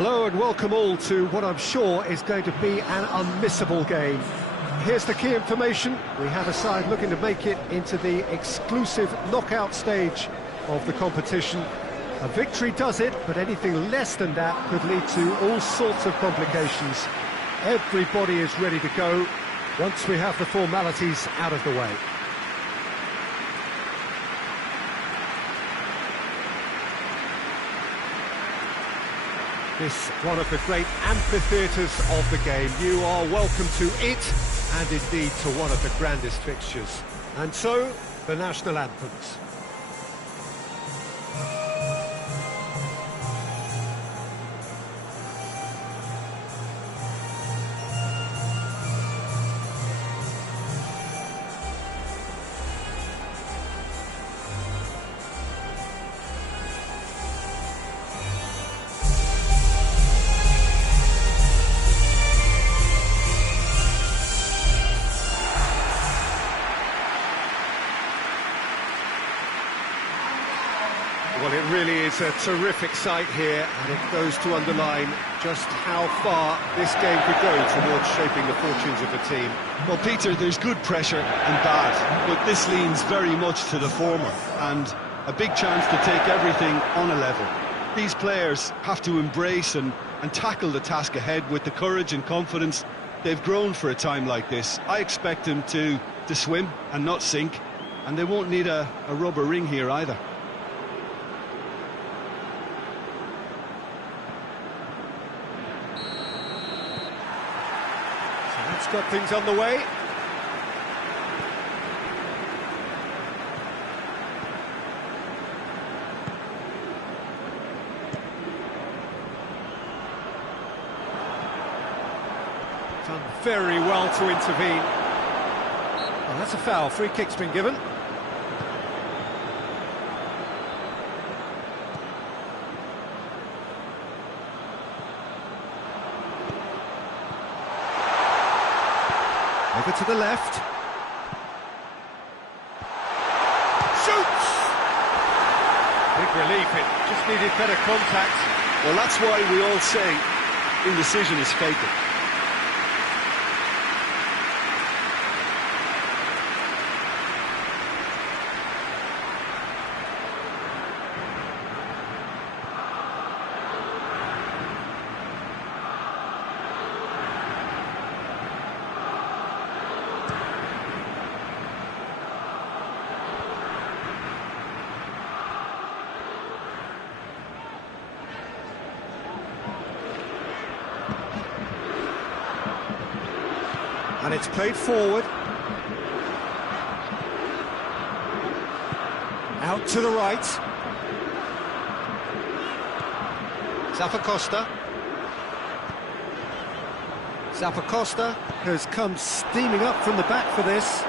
Hello and welcome all to what I'm sure is going to be an unmissable game. Here's the key information. We have a side looking to make it into the exclusive knockout stage of the competition. A victory does it, but anything less than that could lead to all sorts of complications. Everybody is ready to go once we have the formalities out of the way. This one of the great amphitheatres of the game. You are welcome to it, and indeed to one of the grandest fixtures. And so, the national anthems. Well, it really is a terrific sight here, and it goes to underline just how far this game could go towards shaping the fortunes of a team. Well, Peter, there's good pressure and bad, but this leans very much to the former, and a big chance to take everything on a level. These players have to embrace and tackle the task ahead with the courage and confidence they've grown for a time like this. I expect them to swim and not sink, and they won't need a rubber ring here either. That's got things on the way. Done very well to intervene. Well, that's a foul. Free kick's been given. Over to the left. Shoots! Big relief, it just needed better contact. Well, that's why we all say indecision is fatal. And it's played forward. Out to the right. Zappacosta. Zappacosta has come steaming up from the back for this.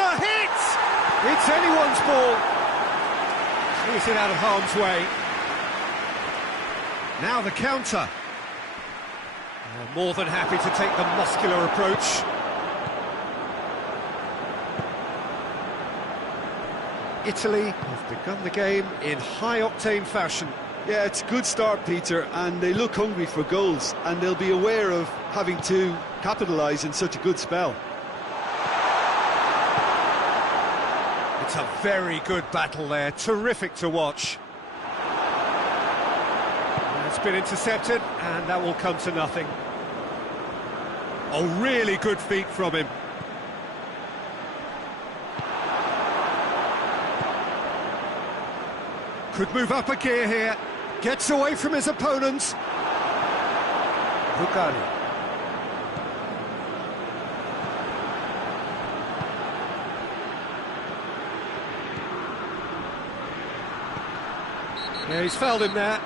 A hit! It's anyone's ball. He's it out of harm's way. Now the counter. More than happy to take the muscular approach. Italy have begun the game in high-octane fashion. Yeah, it's a good start, Peter, and they look hungry for goals, and they'll be aware of having to capitalise in such a good spell. It's a very good battle there, terrific to watch. It's been intercepted, and that will come to nothing. Oh, really good feet from him. Could move up a gear here, gets away from his opponents. Bucari. Yeah, he's fouled him there.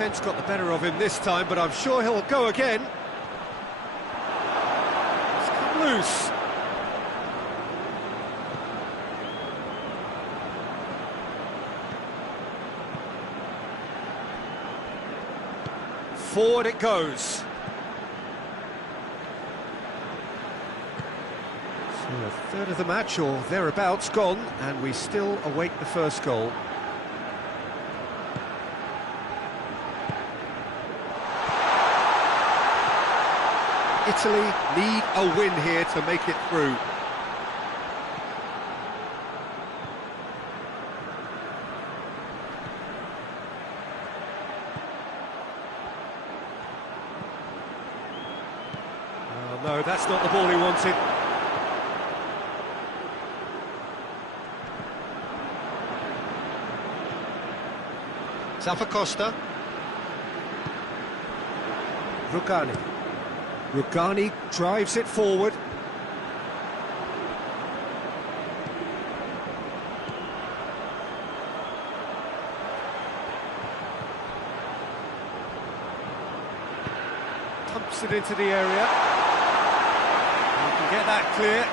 defence got the better of him this time, but I'm sure he'll go again. It's come loose. Forward it goes. So a third of the match or thereabouts gone, and we still await the first goal. Italy need a win here to make it through. Oh, no, that's not the ball he wanted. Zappacosta. Rugani drives it forward. Pumps it into the area. You can get that clear.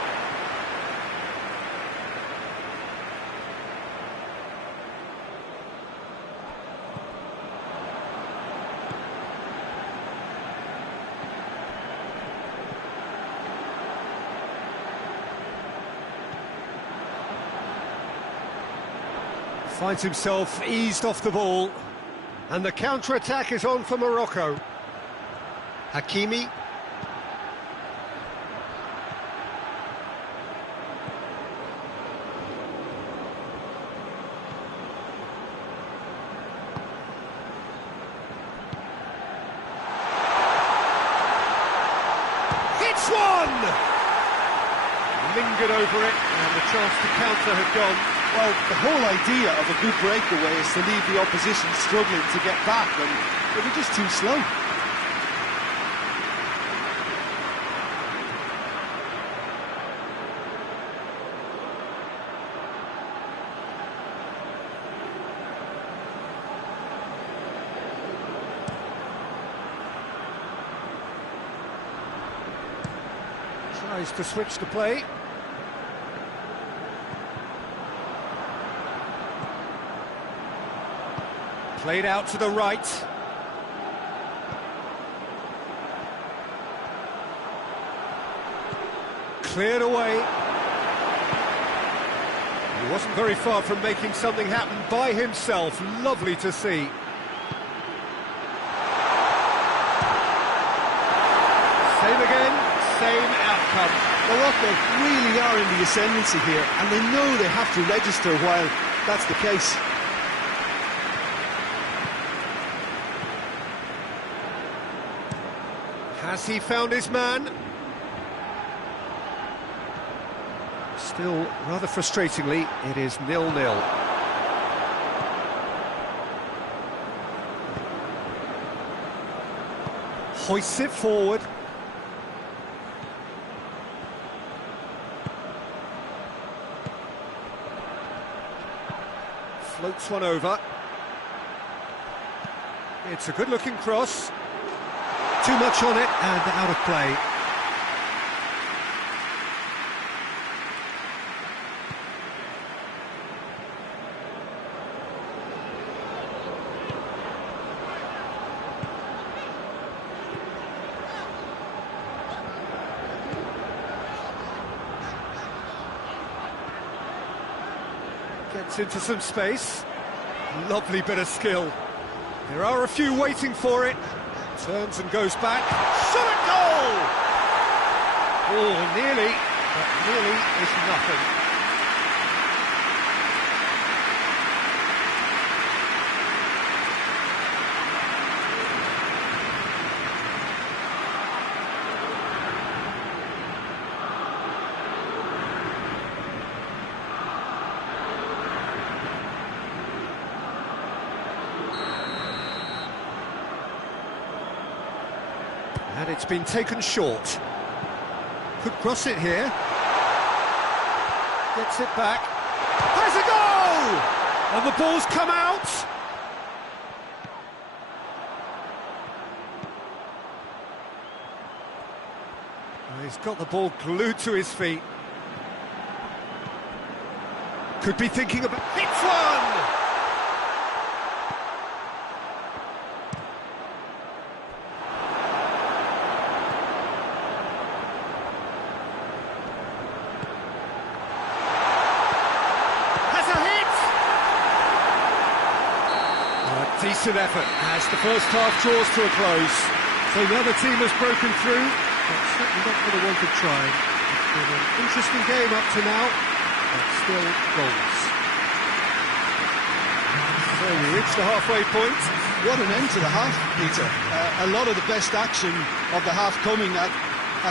Finds himself eased off the ball, and the counter-attack is on for Morocco. Hakimi. Hits one! Lingered over it, and the chance to counter had gone. Well, the whole idea of a good breakaway is to leave the opposition struggling to get back, and they were just too slow. Tries to switch the play. Played out to the right. Cleared away. He wasn't very far from making something happen by himself. Lovely to see. Same again, same outcome. Morocco really are in the ascendancy here, and they know they have to register while that's the case. Has he found his man? Still, rather frustratingly, it is 0-0. Hoists it forward. Floats one over. It's a good-looking cross. Too much on it and out of play. Gets into some space. Lovely bit of skill. There are a few waiting for it. Turns and goes back. Shot at goal! Oh, nearly, but nearly is nothing. And it's been taken short. Could cross it here. Gets it back. Has a goal! And the ball's come out. He's got the ball glued to his feet. Could be thinking about... Hits one! Has a hit! A decent effort as the first half draws to a close. So the other team has broken through, but certainly not for the want of trying. It's been an interesting game up to now, but still goals. So we reach the halfway point. What an end to the half, Peter. A lot of the best action of the half coming at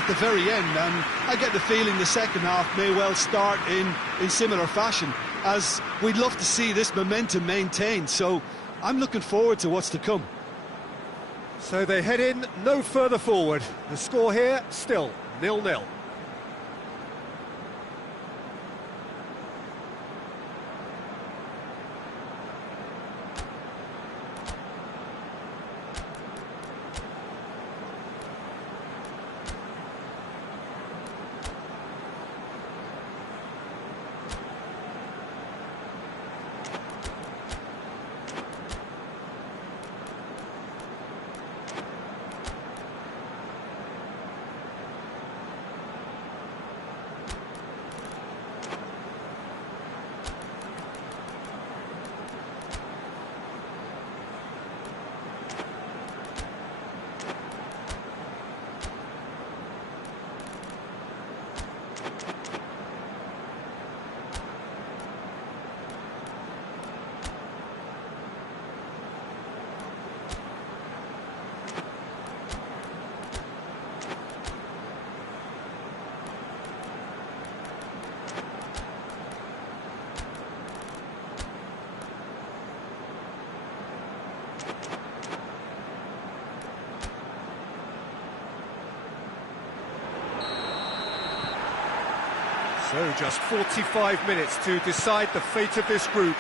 the very end, and I get the feeling the second half may well start in similar fashion, as we'd love to see this momentum maintained, so I'm looking forward to what's to come. So they head in no further forward. The score here, still 0-0. So just 45 minutes to decide the fate of this group.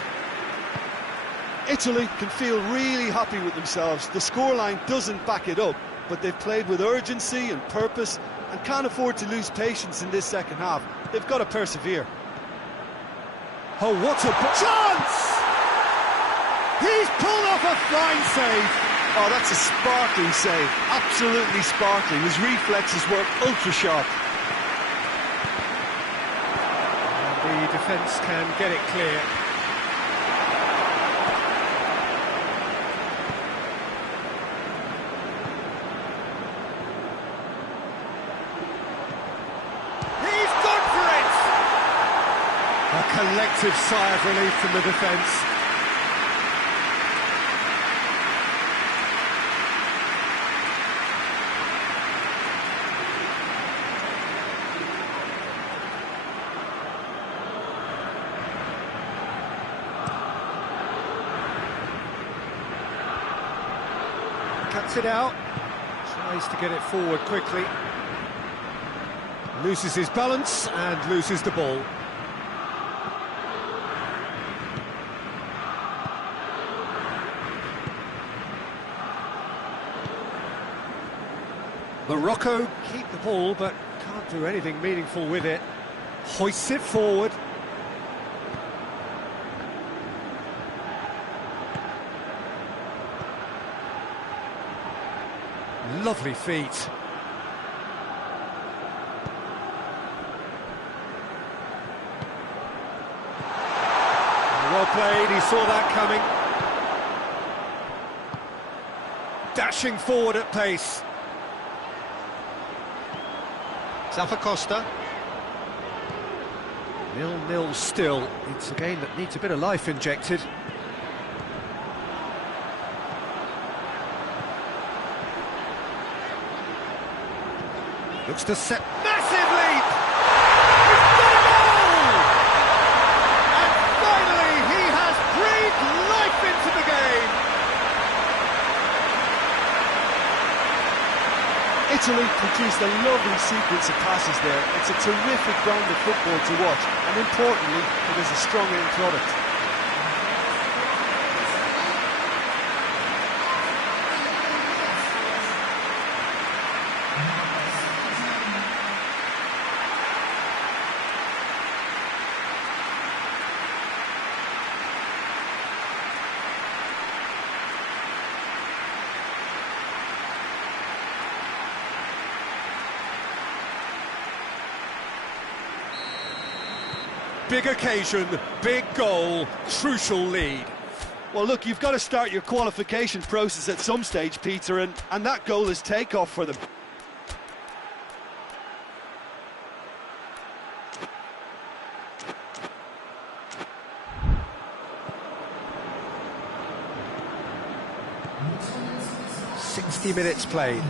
Italy can feel really happy with themselves. The scoreline doesn't back it up, but they've played with urgency and purpose and can't afford to lose patience in this second half. They've got to persevere. Oh, what a chance! He's pulled off a fine save. Oh, that's a sparkling save. Absolutely sparkling. His reflexes work ultra sharp. The defence can get it clear. He's gone for it! A collective sigh of relief from the defence. Cuts it out, tries to get it forward quickly, loses his balance and loses the ball. Morocco keep the ball but can't do anything meaningful with it. Hoists it forward. Lovely feet. Well played, he saw that coming. Dashing forward at pace. Zappacosta. 0-0 still. It's a game that needs a bit of life injected. Looks to set... Massive leap! He's got a goal! And finally he has breathed life into the game! Italy produced a lovely sequence of passes there. It's a terrific brand of football to watch, and importantly, it is a strong end product. big occasion, big goal, crucial lead. Well, look, you've got to start your qualification process at some stage, Peter, and that goal is takeoff for them. Minutes played.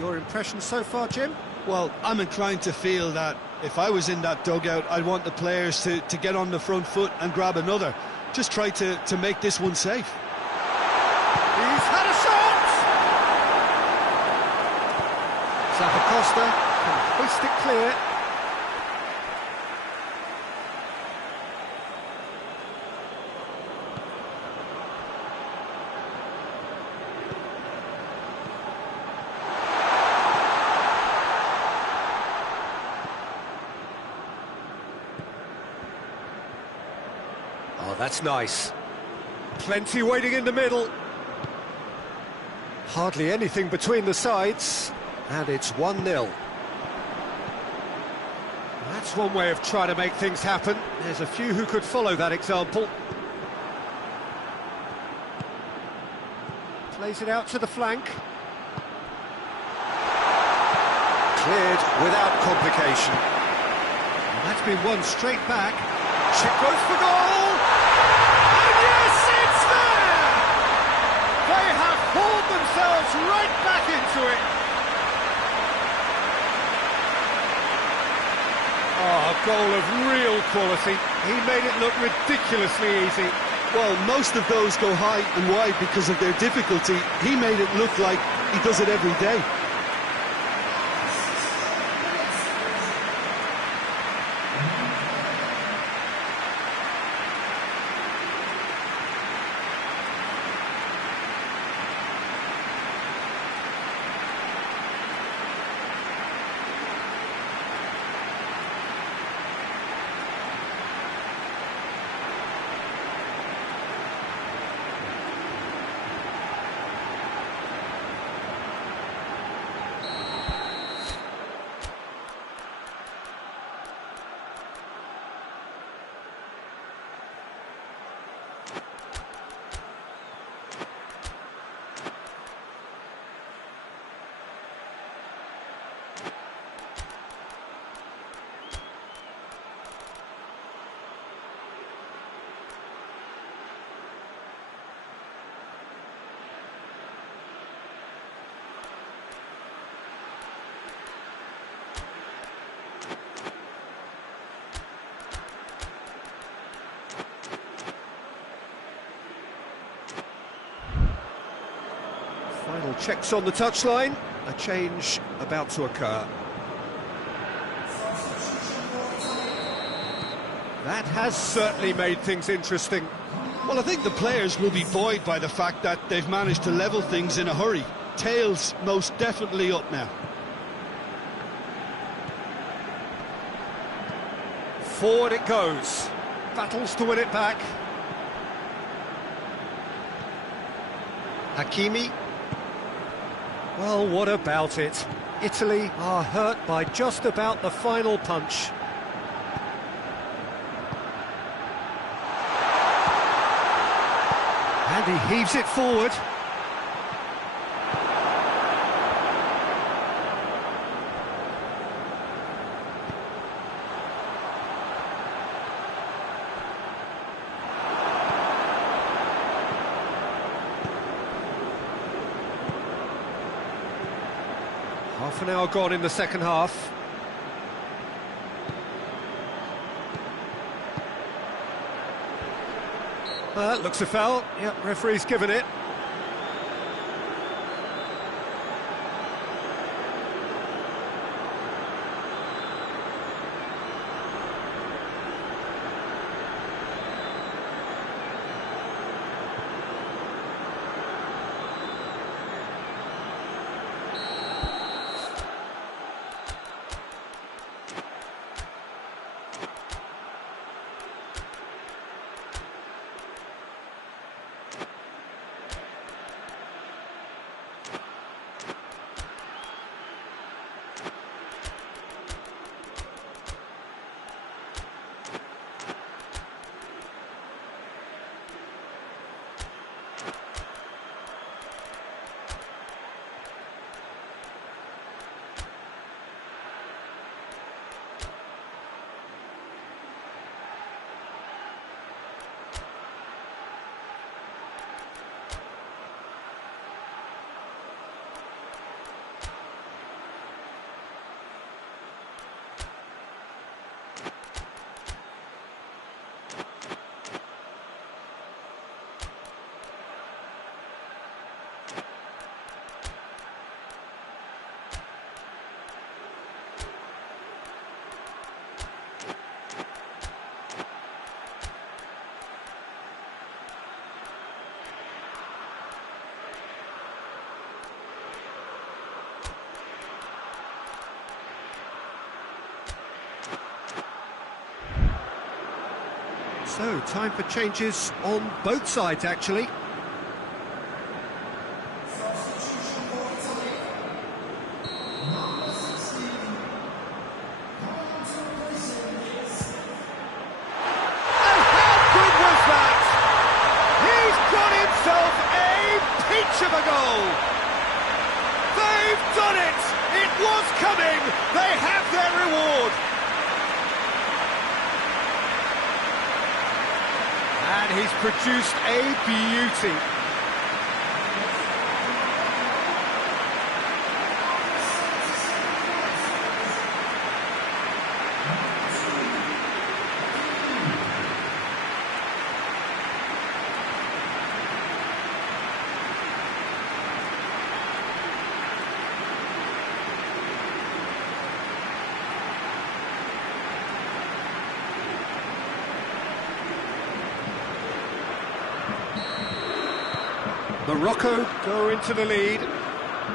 Your impression so far, Jim? Well, I'm inclined to feel that if I was in that dugout, I'd want the players to get on the front foot and grab another. Just try to make this one safe. He's had a shot! Zappacosta can hoist it clear. Oh, that's nice. Plenty waiting in the middle. Hardly anything between the sides, and it's 1-0. That's one way of trying to make things happen. There's a few who could follow that example. Plays it out to the flank. Cleared without complication. And that's been won straight back. Chip goes for goal! And yes, it's there! They have hauled themselves right back into it. Oh, a goal of real quality. He made it look ridiculously easy. Well, most of those go high and wide because of their difficulty. He made it look like he does it every day. Final checks on the touchline. A change about to occur. That has certainly made things interesting. Well, I think the players will be buoyed by the fact that they've managed to level things in a hurry. Tails most definitely up now. Forward it goes. Battles to win it back. Hakimi. Well, what about it? Italy are hurt by just about the final punch. And he heaves it forward. Half an hour gone in the second half. Looks a foul. Yep, referee's given it. So, time for changes on both sides, actually. Of a goal. They've done it! It was coming! They have their reward! And he's produced a beauty. Morocco go into the lead.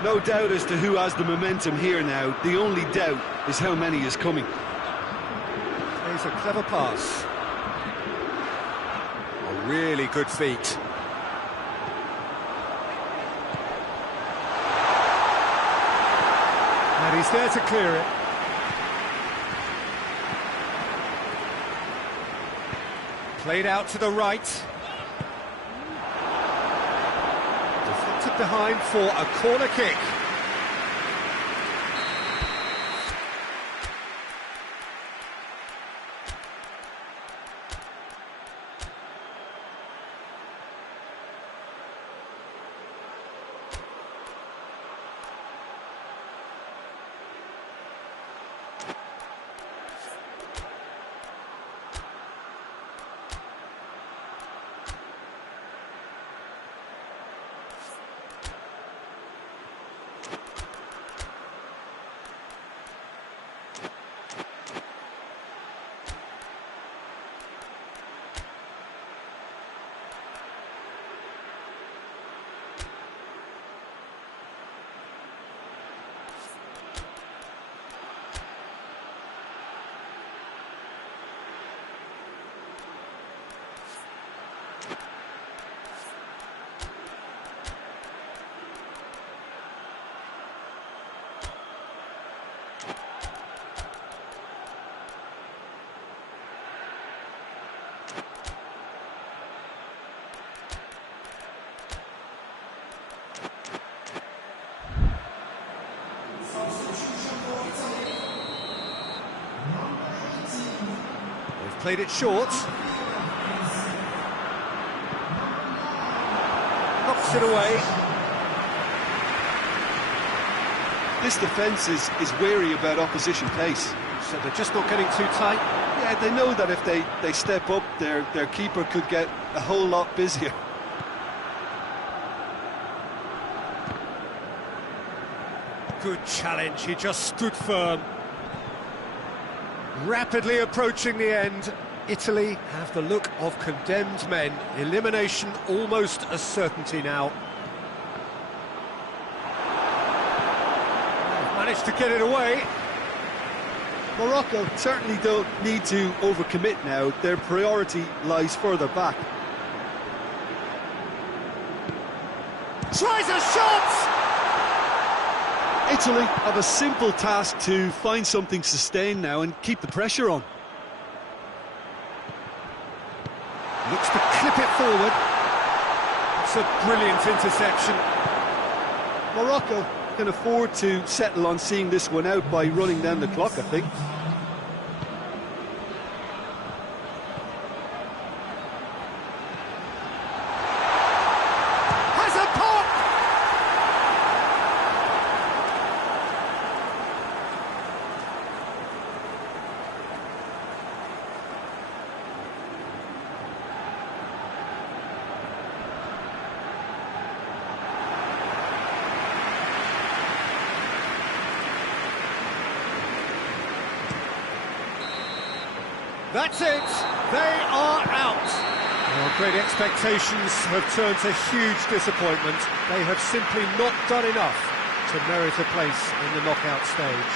No doubt as to who has the momentum here now. The only doubt is how many is coming. Plays a clever pass. A really good feat. And he's there to clear it. Played out to the right. Deflected behind for a corner kick. Played it short. Knocks it away. This defence is wary about opposition pace. So they're just not getting too tight. Yeah, they know that if they step up, their keeper could get a whole lot busier. Good challenge, he just stood firm. Rapidly approaching the end, Italy have the look of condemned men. Elimination almost a certainty now. They've managed to get it away. Morocco certainly don't need to overcommit now. Their priority lies further back. Tries a shot! Italy have a simple task to find something sustained now and keep the pressure on. Looks to clip it forward. It's a brilliant interception. Morocco can afford to settle on seeing this one out by running down the clock, I think. That's it, they are out. Well, great expectations have turned to huge disappointment. They have simply not done enough to merit a place in the knockout stage.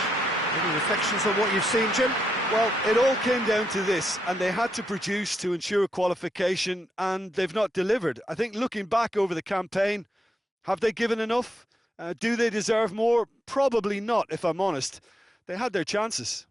Any reflections on what you've seen, Jim? Well, it all came down to this, and they had to produce to ensure qualification, and they've not delivered. I think looking back over the campaign, have they given enough? Do they deserve more? Probably not, if I'm honest. They had their chances.